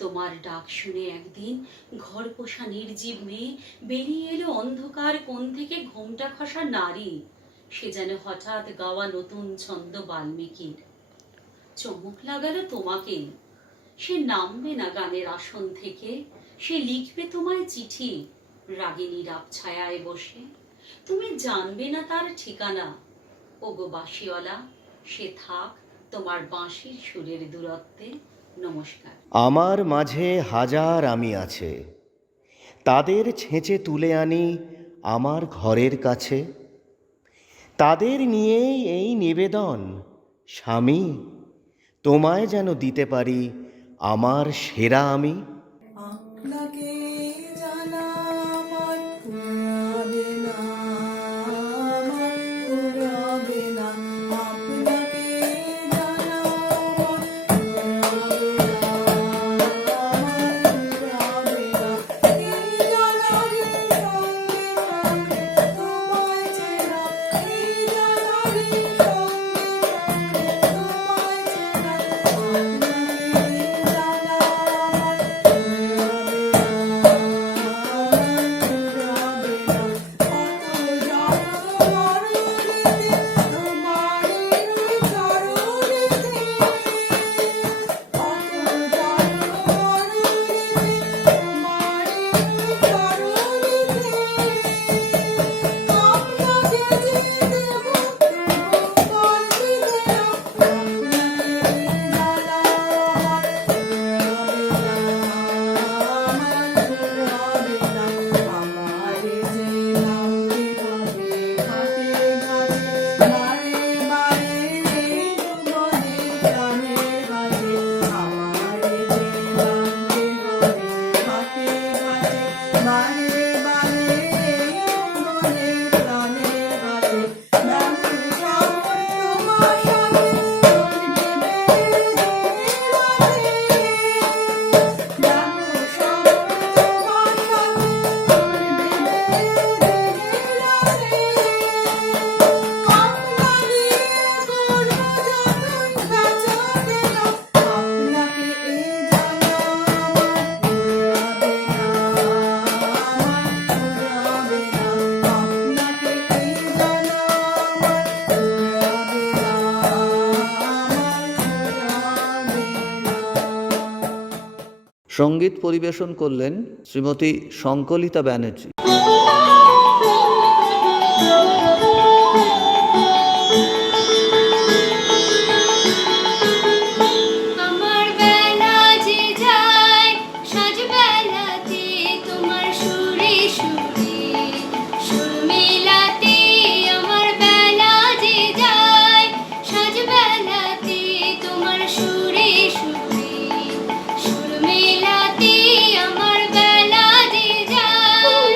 তোমার ডাক শুনে একদিন ঘর পোষা নির্জীব মেয়ে বেরিয়ে এলো অন্ধকার কোণ থেকে ঘোমটা খসা নারী। সে যেন হঠাৎ গাওয়া নতুন ছন্দ বাল্মীকির। চমক লাগালো তোমাকে। সে নামবে না গানের আসন থেকে, সে লিখবে তোমায় চিঠি রাগিনীর আবছায়ায় বসে। তুমি জানবে না তার ঠিকানা। ওগো বাঁশিওয়ালা, সে থাক তোমার বাঁশির সুরের দূরত্বে। নমস্কার। আমার মাঝে হাজার আমি আছে, তাদের ছেঁচে তুলে আনি আমার ঘরের কাছে। তাদের নিয়েই এই নিবেদন, স্বামী তোমায় যেন দিতে পারি আমার সেরা আমি। আপনাকে জানা আমার ফুরাবে না, আমার ফুরাবে না। আপনাকে জানা আমার ফুরাবে না, আমার ফুরাবে না। এই জানারে সঙ্গে সঙ্গে তোমায় চেনা, এই জানারে সঙ্গে সঙ্গে তোমায় চেনা। আপনাকে জানা আমার সঙ্গীত পরিবেশন করলেন শ্রীমতী শঙ্কলিতা ব্যানার্জি। আমার বেলা যে যায় সাজ বেলাতে তোমার সুরে সুরে সুর মেলাতে। আমার বেলা যে যায় সাজ বেলাতে তোমার সুরে সুরে সুর মেলাতে। আমার বেলা যে যায়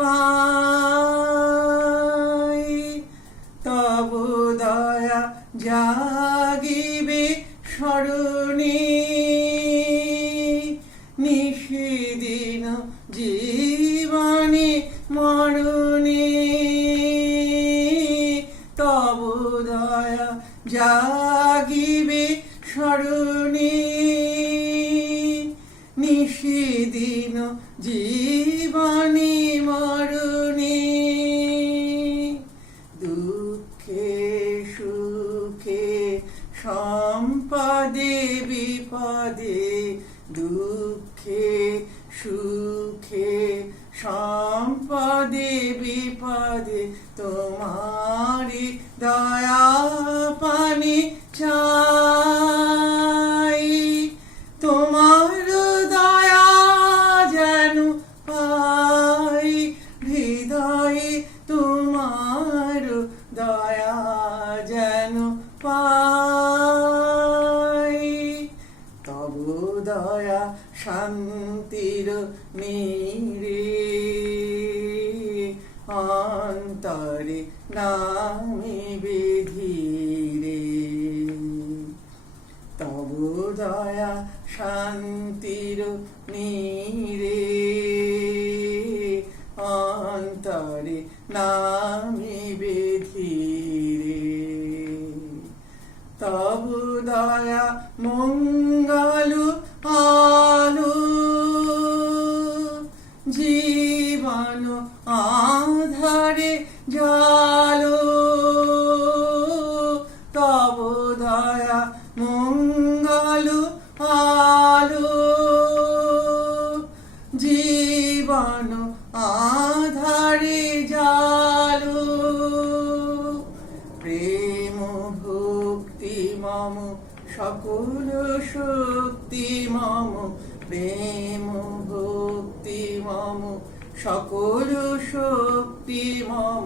পাই। তব দয়া জাগিবে স্মরণে, নিষিদিন জীবনে মরণে। তব দয়া জাগিবে স্মরণে, নিষিদিন জীবনে মরণে। দুঃখে সুখে সম্পদে বিপদে, দুঃখে সুখে সম্পদে বিপদে তোমারি দয়া পানি চাই। তোমার দয়া যেন পাই, হৃদয়ে তোমার দয়া যেন পাই। তব দয়া শান্তির নীরে, অন্তরে নামিবে ধীরে। তব দয়া শান্তির নীরে, অন্তরে নামিবে ধীরে। তব দয়া মঙ্গল আলো, জীবন আধারে জালো। তব দয়া মঙ্গল আলো, জীবন আধারে জালো। প্রেম ভক্তি মম সকল শক্তি মম, প্রেম ভক্তি মম সকল শক্তি মম।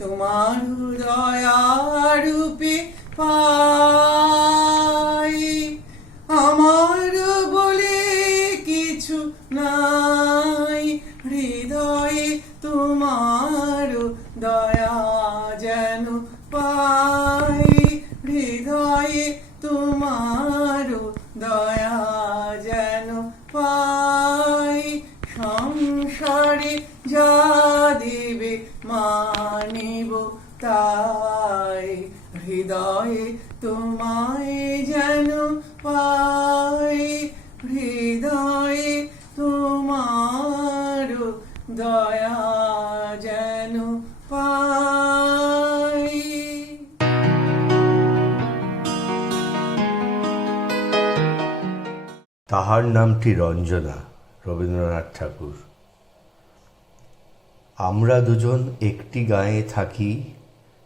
তোমার দয়ারূপে পাই। আমার বলে কিছু নাই, হৃদয়ে তোমার দয়া যেন পাই। হৃদয়ে তোমার দয়া যেন পাই। সংসারে যা দিবে মানিব তাই, হৃদয়ে তোমায় যেন পাই। হৃদয়ে তোমার দয়া যেন পাই। তাহার নামটি রঞ্জনা, রবীন্দ্রনাথ ঠাকুর। আমরা দুজন একটি গাঁয়ে থাকি,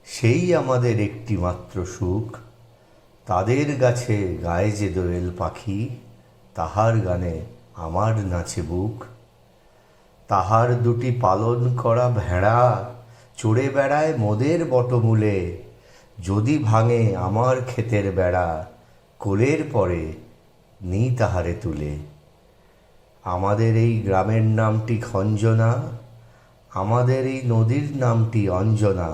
সেই আমাদের একটি মাত্র সুখ। তাদের গাছে গায়ে যে দোয়েল পাখি, তাহার গানে আমার নাচে বুক। তাহার দুটি পালন করা ভেড়া চড়ে বেড়ায় মোদের বটমূলে। যদি ভাঙে আমার ক্ষেতের বেড়া, কোলের পরে নিই তাহারে তুলে। আমাদের এই গ্রামের নামটি খঞ্জনা, আমাদের এই নদীর নামটি অঞ্জনা।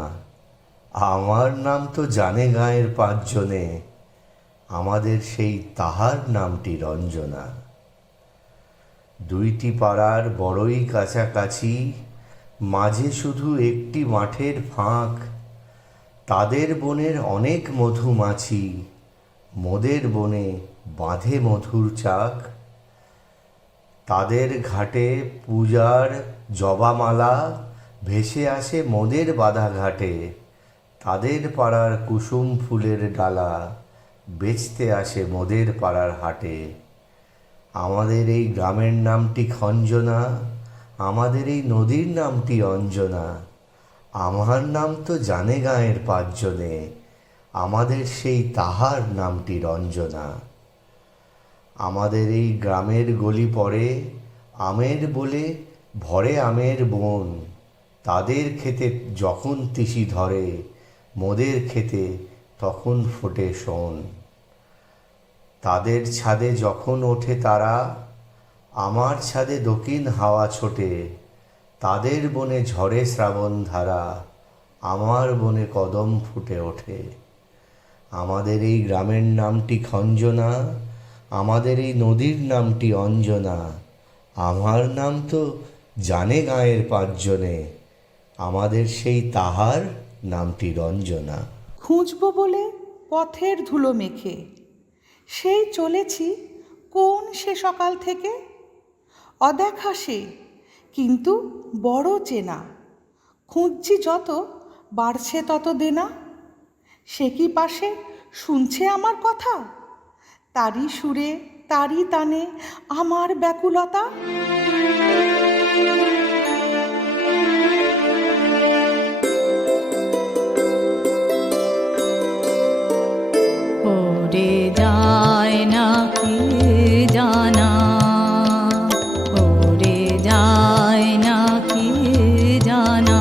আমার নাম তো জানে গাঁয়ের পাঁচজনে, আমাদের সেই তাহার নামটি রঞ্জনা। দুইটি পাড়ার বড়ই কাছাকাছি, মাঝে শুধু একটি মাঠের ফাঁক। তাদের বনের অনেক মধুমাছি, মোদের বনে বাঁধে মধুর চাক। তাদের ঘাটে পূজার জবামালা ভেসে আসে মোদের বাঁধা ঘাটে। তাদের পাড়ার কুসুম ফুলের ডালা বেচতে আসে মোদের পাড়ার হাটে। আমাদের এই গ্রামের নামটি খঞ্জনা, আমাদের এই নদীর নামটি অঞ্জনা। আমার নাম তো জানে গাঁয়ের পাঁচজনে, আমাদের সেই তাহার নামটি রঞ্জনা। আমাদের এই গ্রামের গলি পড়ে আমের বলে ভরে আমের বন। তাদের ক্ষেতে যখন তিসি ধরে, মোদের ক্ষেতে তখন ফোটে শোন। তাদের ছাদে যখন ওঠে তারা, আমার ছাদে দক্ষিণ হাওয়া ছোটে। তাদের বনে ঝরে শ্রাবণ ধারা, আমার বনে কদম ফুটে ওঠে। আমাদের এই গ্রামের নামটি খঞ্জনা, আমাদের এই নদীর নামটি অঞ্জনা। আমার নাম তো জানে গাঁয়ের পাঁচজনে, আমাদের সেই তাহার নামটি রঞ্জনা। খুঁজব বলে পথের ধুলো মেখে সেই চলেছি কোন সে সকাল থেকে। অদেখা সে কিন্তু বড় চেনা, খুঁজছি যত বাড়ছে তত দেনা। সে কি পাশে শুনছে আমার কথা, তারই সুরে তারই তানে আমার ব্যাকুলতা। ওরে যায় না কি জানা, ওরে যায় না কি জানা।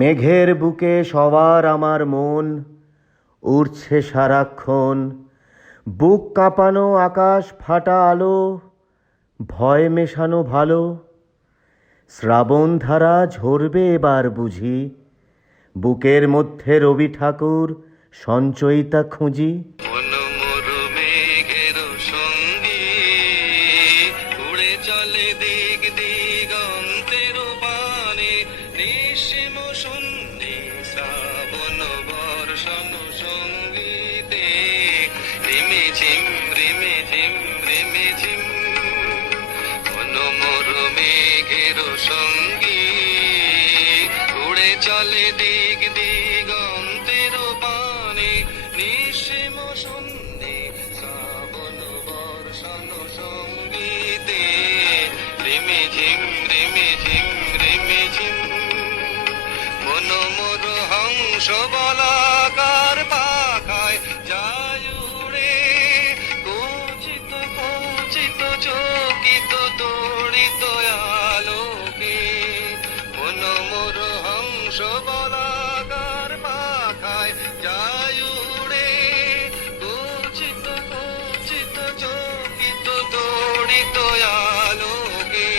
মেঘের বুকে সবার আমার মন উড়ছে সারাক্ষণ, বুক কাঁপানো আকাশ ফাটা আলো, ভয় মেশানো ভালো। শ্রাবণ ধারা ঝরবে এবার বুঝি, বুকের মধ্যে রবি ঠাকুর সঞ্চয়িতা খুঁজি। ঝিম রিমে ঝিম রিমে ঝিম মনোমর মেঘের সঙ্গী উড়ে চলে দিক দিগন্তের পানে নিঃসীম শূন্যে শ্রাবণ বর্ষণ সঙ্গীতে রিমে ঝিম রিমে ঝিম রিমে ঝিম মনোমর হংস বলাকার পাখায় যায় উড়ে কচিত কচিত চকিত তড়িত আলোকে মনোমর হংস বলাকার পাখায় যায় উড়ে কচিত কচিত চকিত তড়িত আলোকে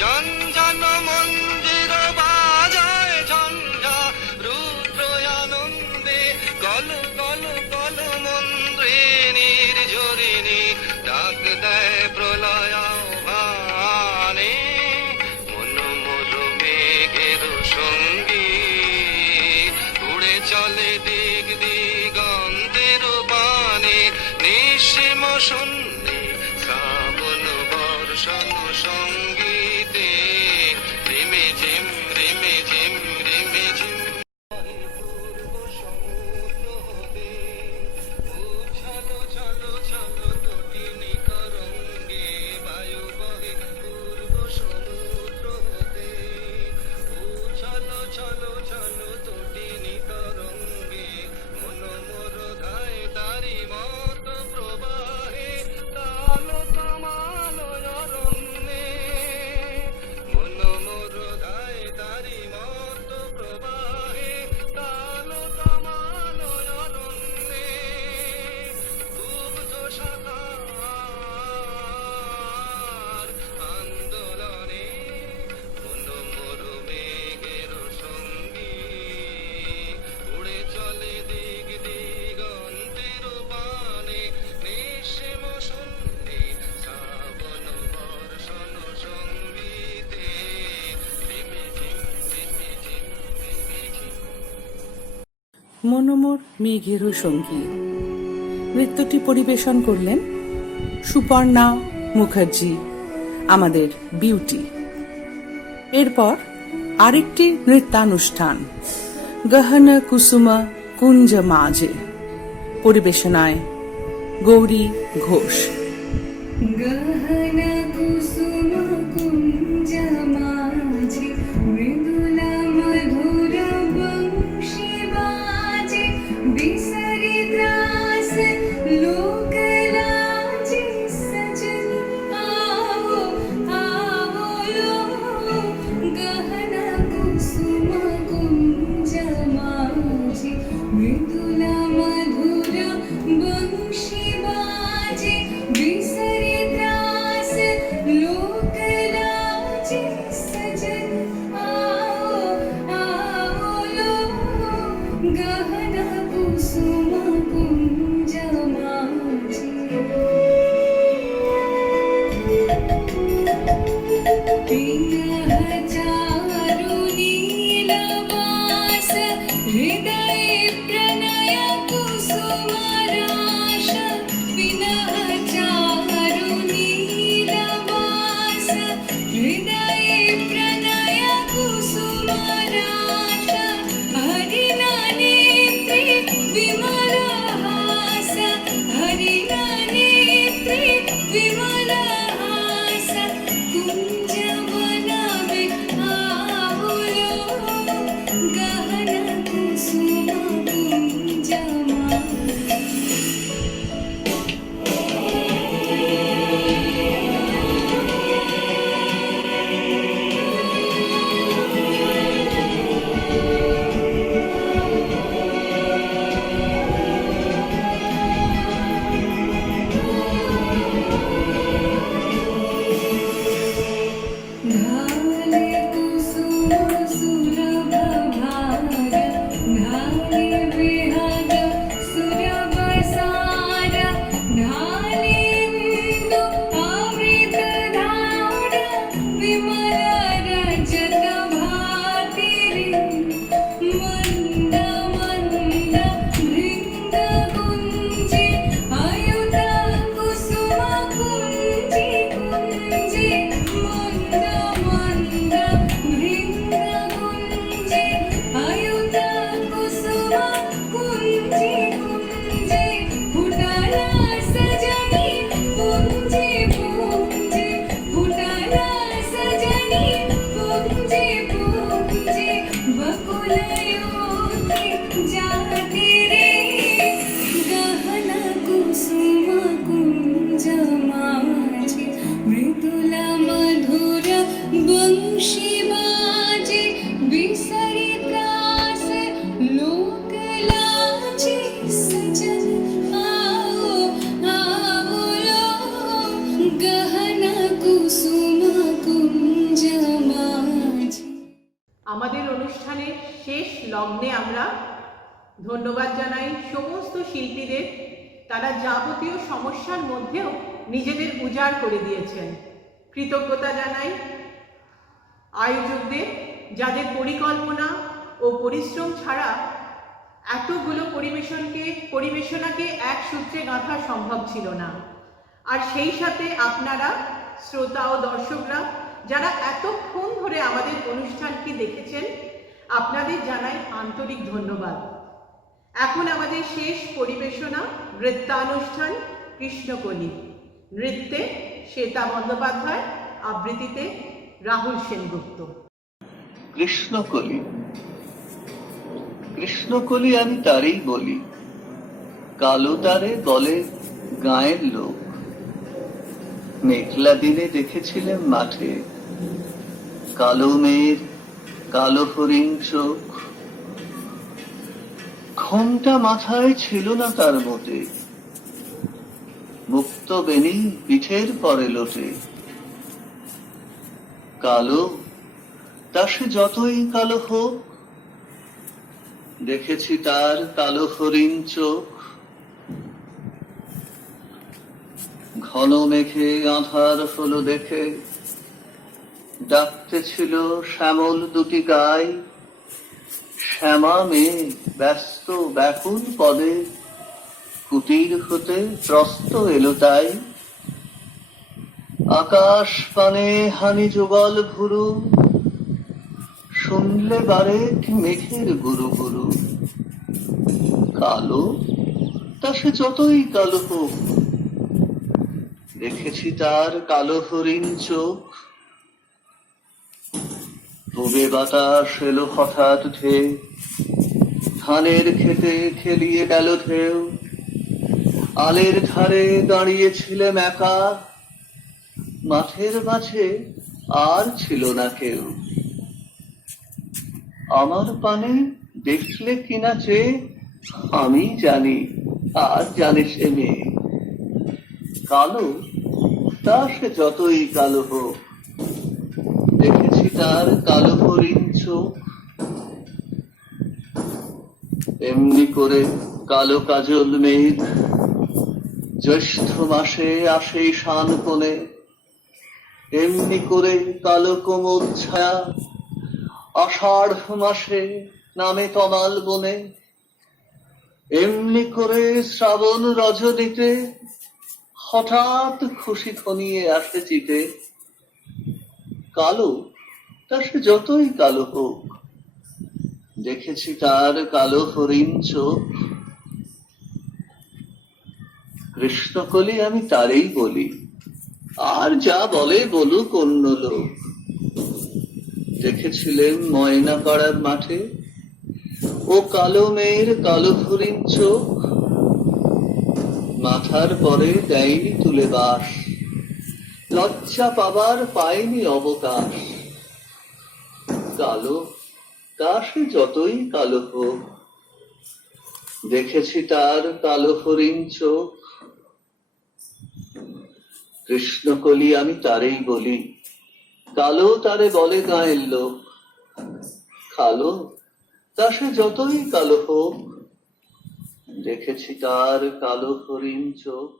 ঝঞ্ঝন মন্দির বাজায় ঝঞ্ঝা রুদ্র আনন্দে কল কল কল মন্দ্রিনীর ঝরিণী ডাক দেয় প্রলয় আহ্বানে মনোমর মেঘের সঙ্গী উড়ে চলে দিক দিগন্তের পানে নিঃসীম শূন্যে শ্রাবণ বর্ষণ সঙ্গীতে রিমে ঝিম রিমে ঝিম রিমে ঝিম ছলো ছলো ছলো তটিনী তরঙ্গে বায়ু বহে পূর্ব সমুদ্র হতে ছলো ছলো ছলো তটিনী তরঙ্গে মনোমর ধায় তারি মত প্রবাহে তাল তমাল অরণ্যে মনোমর ধায় তারি মত প্রবাহে তাল তমাল অরণ্যে দুগ্ধ শাখার আন্দোলনে মনোমর মেঘের সঙ্গী উড়ে চলে দিক দিগন্তের পানে নিঃসীম শূন্যে শ্রাবণ বর্ষণ সঙ্গীতে রিমে ঝিম রিমে ঝিম রিমে ঝিম। মনোমর মেঘেরও সঙ্গী নৃত্যটি পরিবেশন করলেন সুপর্ণা মুখার্জি, আমাদের বিউটি। এরপর আরেকটি নৃত্যানুষ্ঠান গহন কুসুম কুঞ্জ মাঝে, পরিবেশনায় গৌরী ঘোষ। গহন কুসুম কুঞ্জ মাঝে মৃদুলা মধুর বংশী বাজে বিসরি ত্রাস লোক লাজে সজন आओ आओ लो গহন কুসুম কুঞ্জ মাঝে মৃদুলা মধুর বংশী বাজে বিসরি ত্রাস লোক লাজে সজন आओ आओ लो গহন কুসুম কুঞ্জ মাঝে चारु नीलवास हृदय प्रणय कुसुमराश विनः चारु नीलवास हृदय प्रणय कुसुमराश हरिना नेत्रे विमल हास हरिना नेत्रे विमल हास कुञ्ज वनवे आओ लो गहन कुसुम कुञ्ज माझे মাঝে মৃদুলা মধুর বংশী বাজে বিসরি त्रास लोक लाजे सजन आओ आओ लो गहना कुसुम कुंज माझे। আমাদের অনুষ্ঠানের শেষ লগ্নে আমরা ধন্যবাদ জানাই সমস্ত শিল্পীদের। তারা যাবতীয় সমস্যার মধ্যেও নিজেদের উজাড় করে দিয়েছেন। কৃতজ্ঞতা জানাই আয়োজকদের, যাদের পরিকল্পনা ও পরিশ্রম ছাড়া এতগুলো পরিবেশনাকে এক সূত্রে গাঁথা সম্ভব ছিল না। আর সেই সাথে আপনারা শ্রোতা ও দর্শকরা যারা এতক্ষণ ধরে আমাদের অনুষ্ঠানটি দেখেছেন, আপনাদের জানাই আন্তরিক ধন্যবাদ। এখন আমাদের শেষ পরিবেশনা নৃত্যানুষ্ঠান কৃষ্ণকলি। নৃত্যে শ্বেতা বন্দ্যোপাধ্যায়, আবৃত্তিতে রাহুল সেনগুপ্ত। কৃষ্ণকলি, কৃষ্ণকলি আমি তারই বলি, কালো তারে বলে গাঁয়ের লোক। মেঘলা দিনে দেখেছিলেন মাঠে কালো মেয়ের কালো হরিণ চোখ। ঘোমটা মাথায় ছিল না তার মোটে, মুক্ত বেনি পিঠের পরে লোটে। কালো তা সে যতই কালো হোক, দেখেছি তার কালো হরিণ চোখ। ঘন মেঘে আঁধার হলো দেখে ডাকতেছিল শ্যামল দুটি গাই। শ্যামা মেয়ে ব্যস্ত ব্যাকুল পদে কুটির হতে ত্রস্ত এলো তাই। আকাশ পানে হানি যুগল ভুরু, শুনলে বারেক মেঘের গুরু গুরু। কালো তা সে যতই কালো হোক, দেখেছি তার কালো হরিণ চোখ। ডুবে বাতাস এলো হঠাৎ ঢেউ, ধানের খেতে খেলিয়ে গেল ঢেউ। আলের ধারে দাঁড়িয়েছিলাম একা, মাঠের মাঝে আর ছিল না কেউ। আমার পানে দেখলে কিনা চেয়ে আমি জানি, আর জানে সে মেয়ে। কালো তা সে যতই কালো হোক, দেখেছি তার কালো হরিণ চোখ। এমনি করে কালো কাজল মেঘ জ্যৈষ্ঠ মাসে আসে শান কোণে। এমনি করে কালো কোমল ছায়া আষাঢ় মাসে নামে তমাল বনে। এমনি করে শ্রাবণ রজনীতে হঠাৎ খুশি ঘনিয়ে আসে চিতে। কালো তা সে যতই কালো হোক, দেখেছি তার কালো হরিণ চোখ। কৃষ্ণকলি আমি তারই বলি, আর যা বলে বলুক অন্য লোক। দেখেছিলেন ময়না পাড়ার মাঠে ও কালো মেয়ের কালো হরিণ চোখ। মাথার পরে দেয়নি তুলে বাস, লজ্জা পাবার পায়নি অবকাশ। কালো তা সে যতই কালো হোক, দেখেছি তার কালো হরিণ চোখ। কৃষ্ণকলি আমি তারই বলি, কালো তারে বলে গাঁয়ের লোক। কালো তা সে যতই কালো হোক, দেখেছি তার কালো হরিণ চোখ।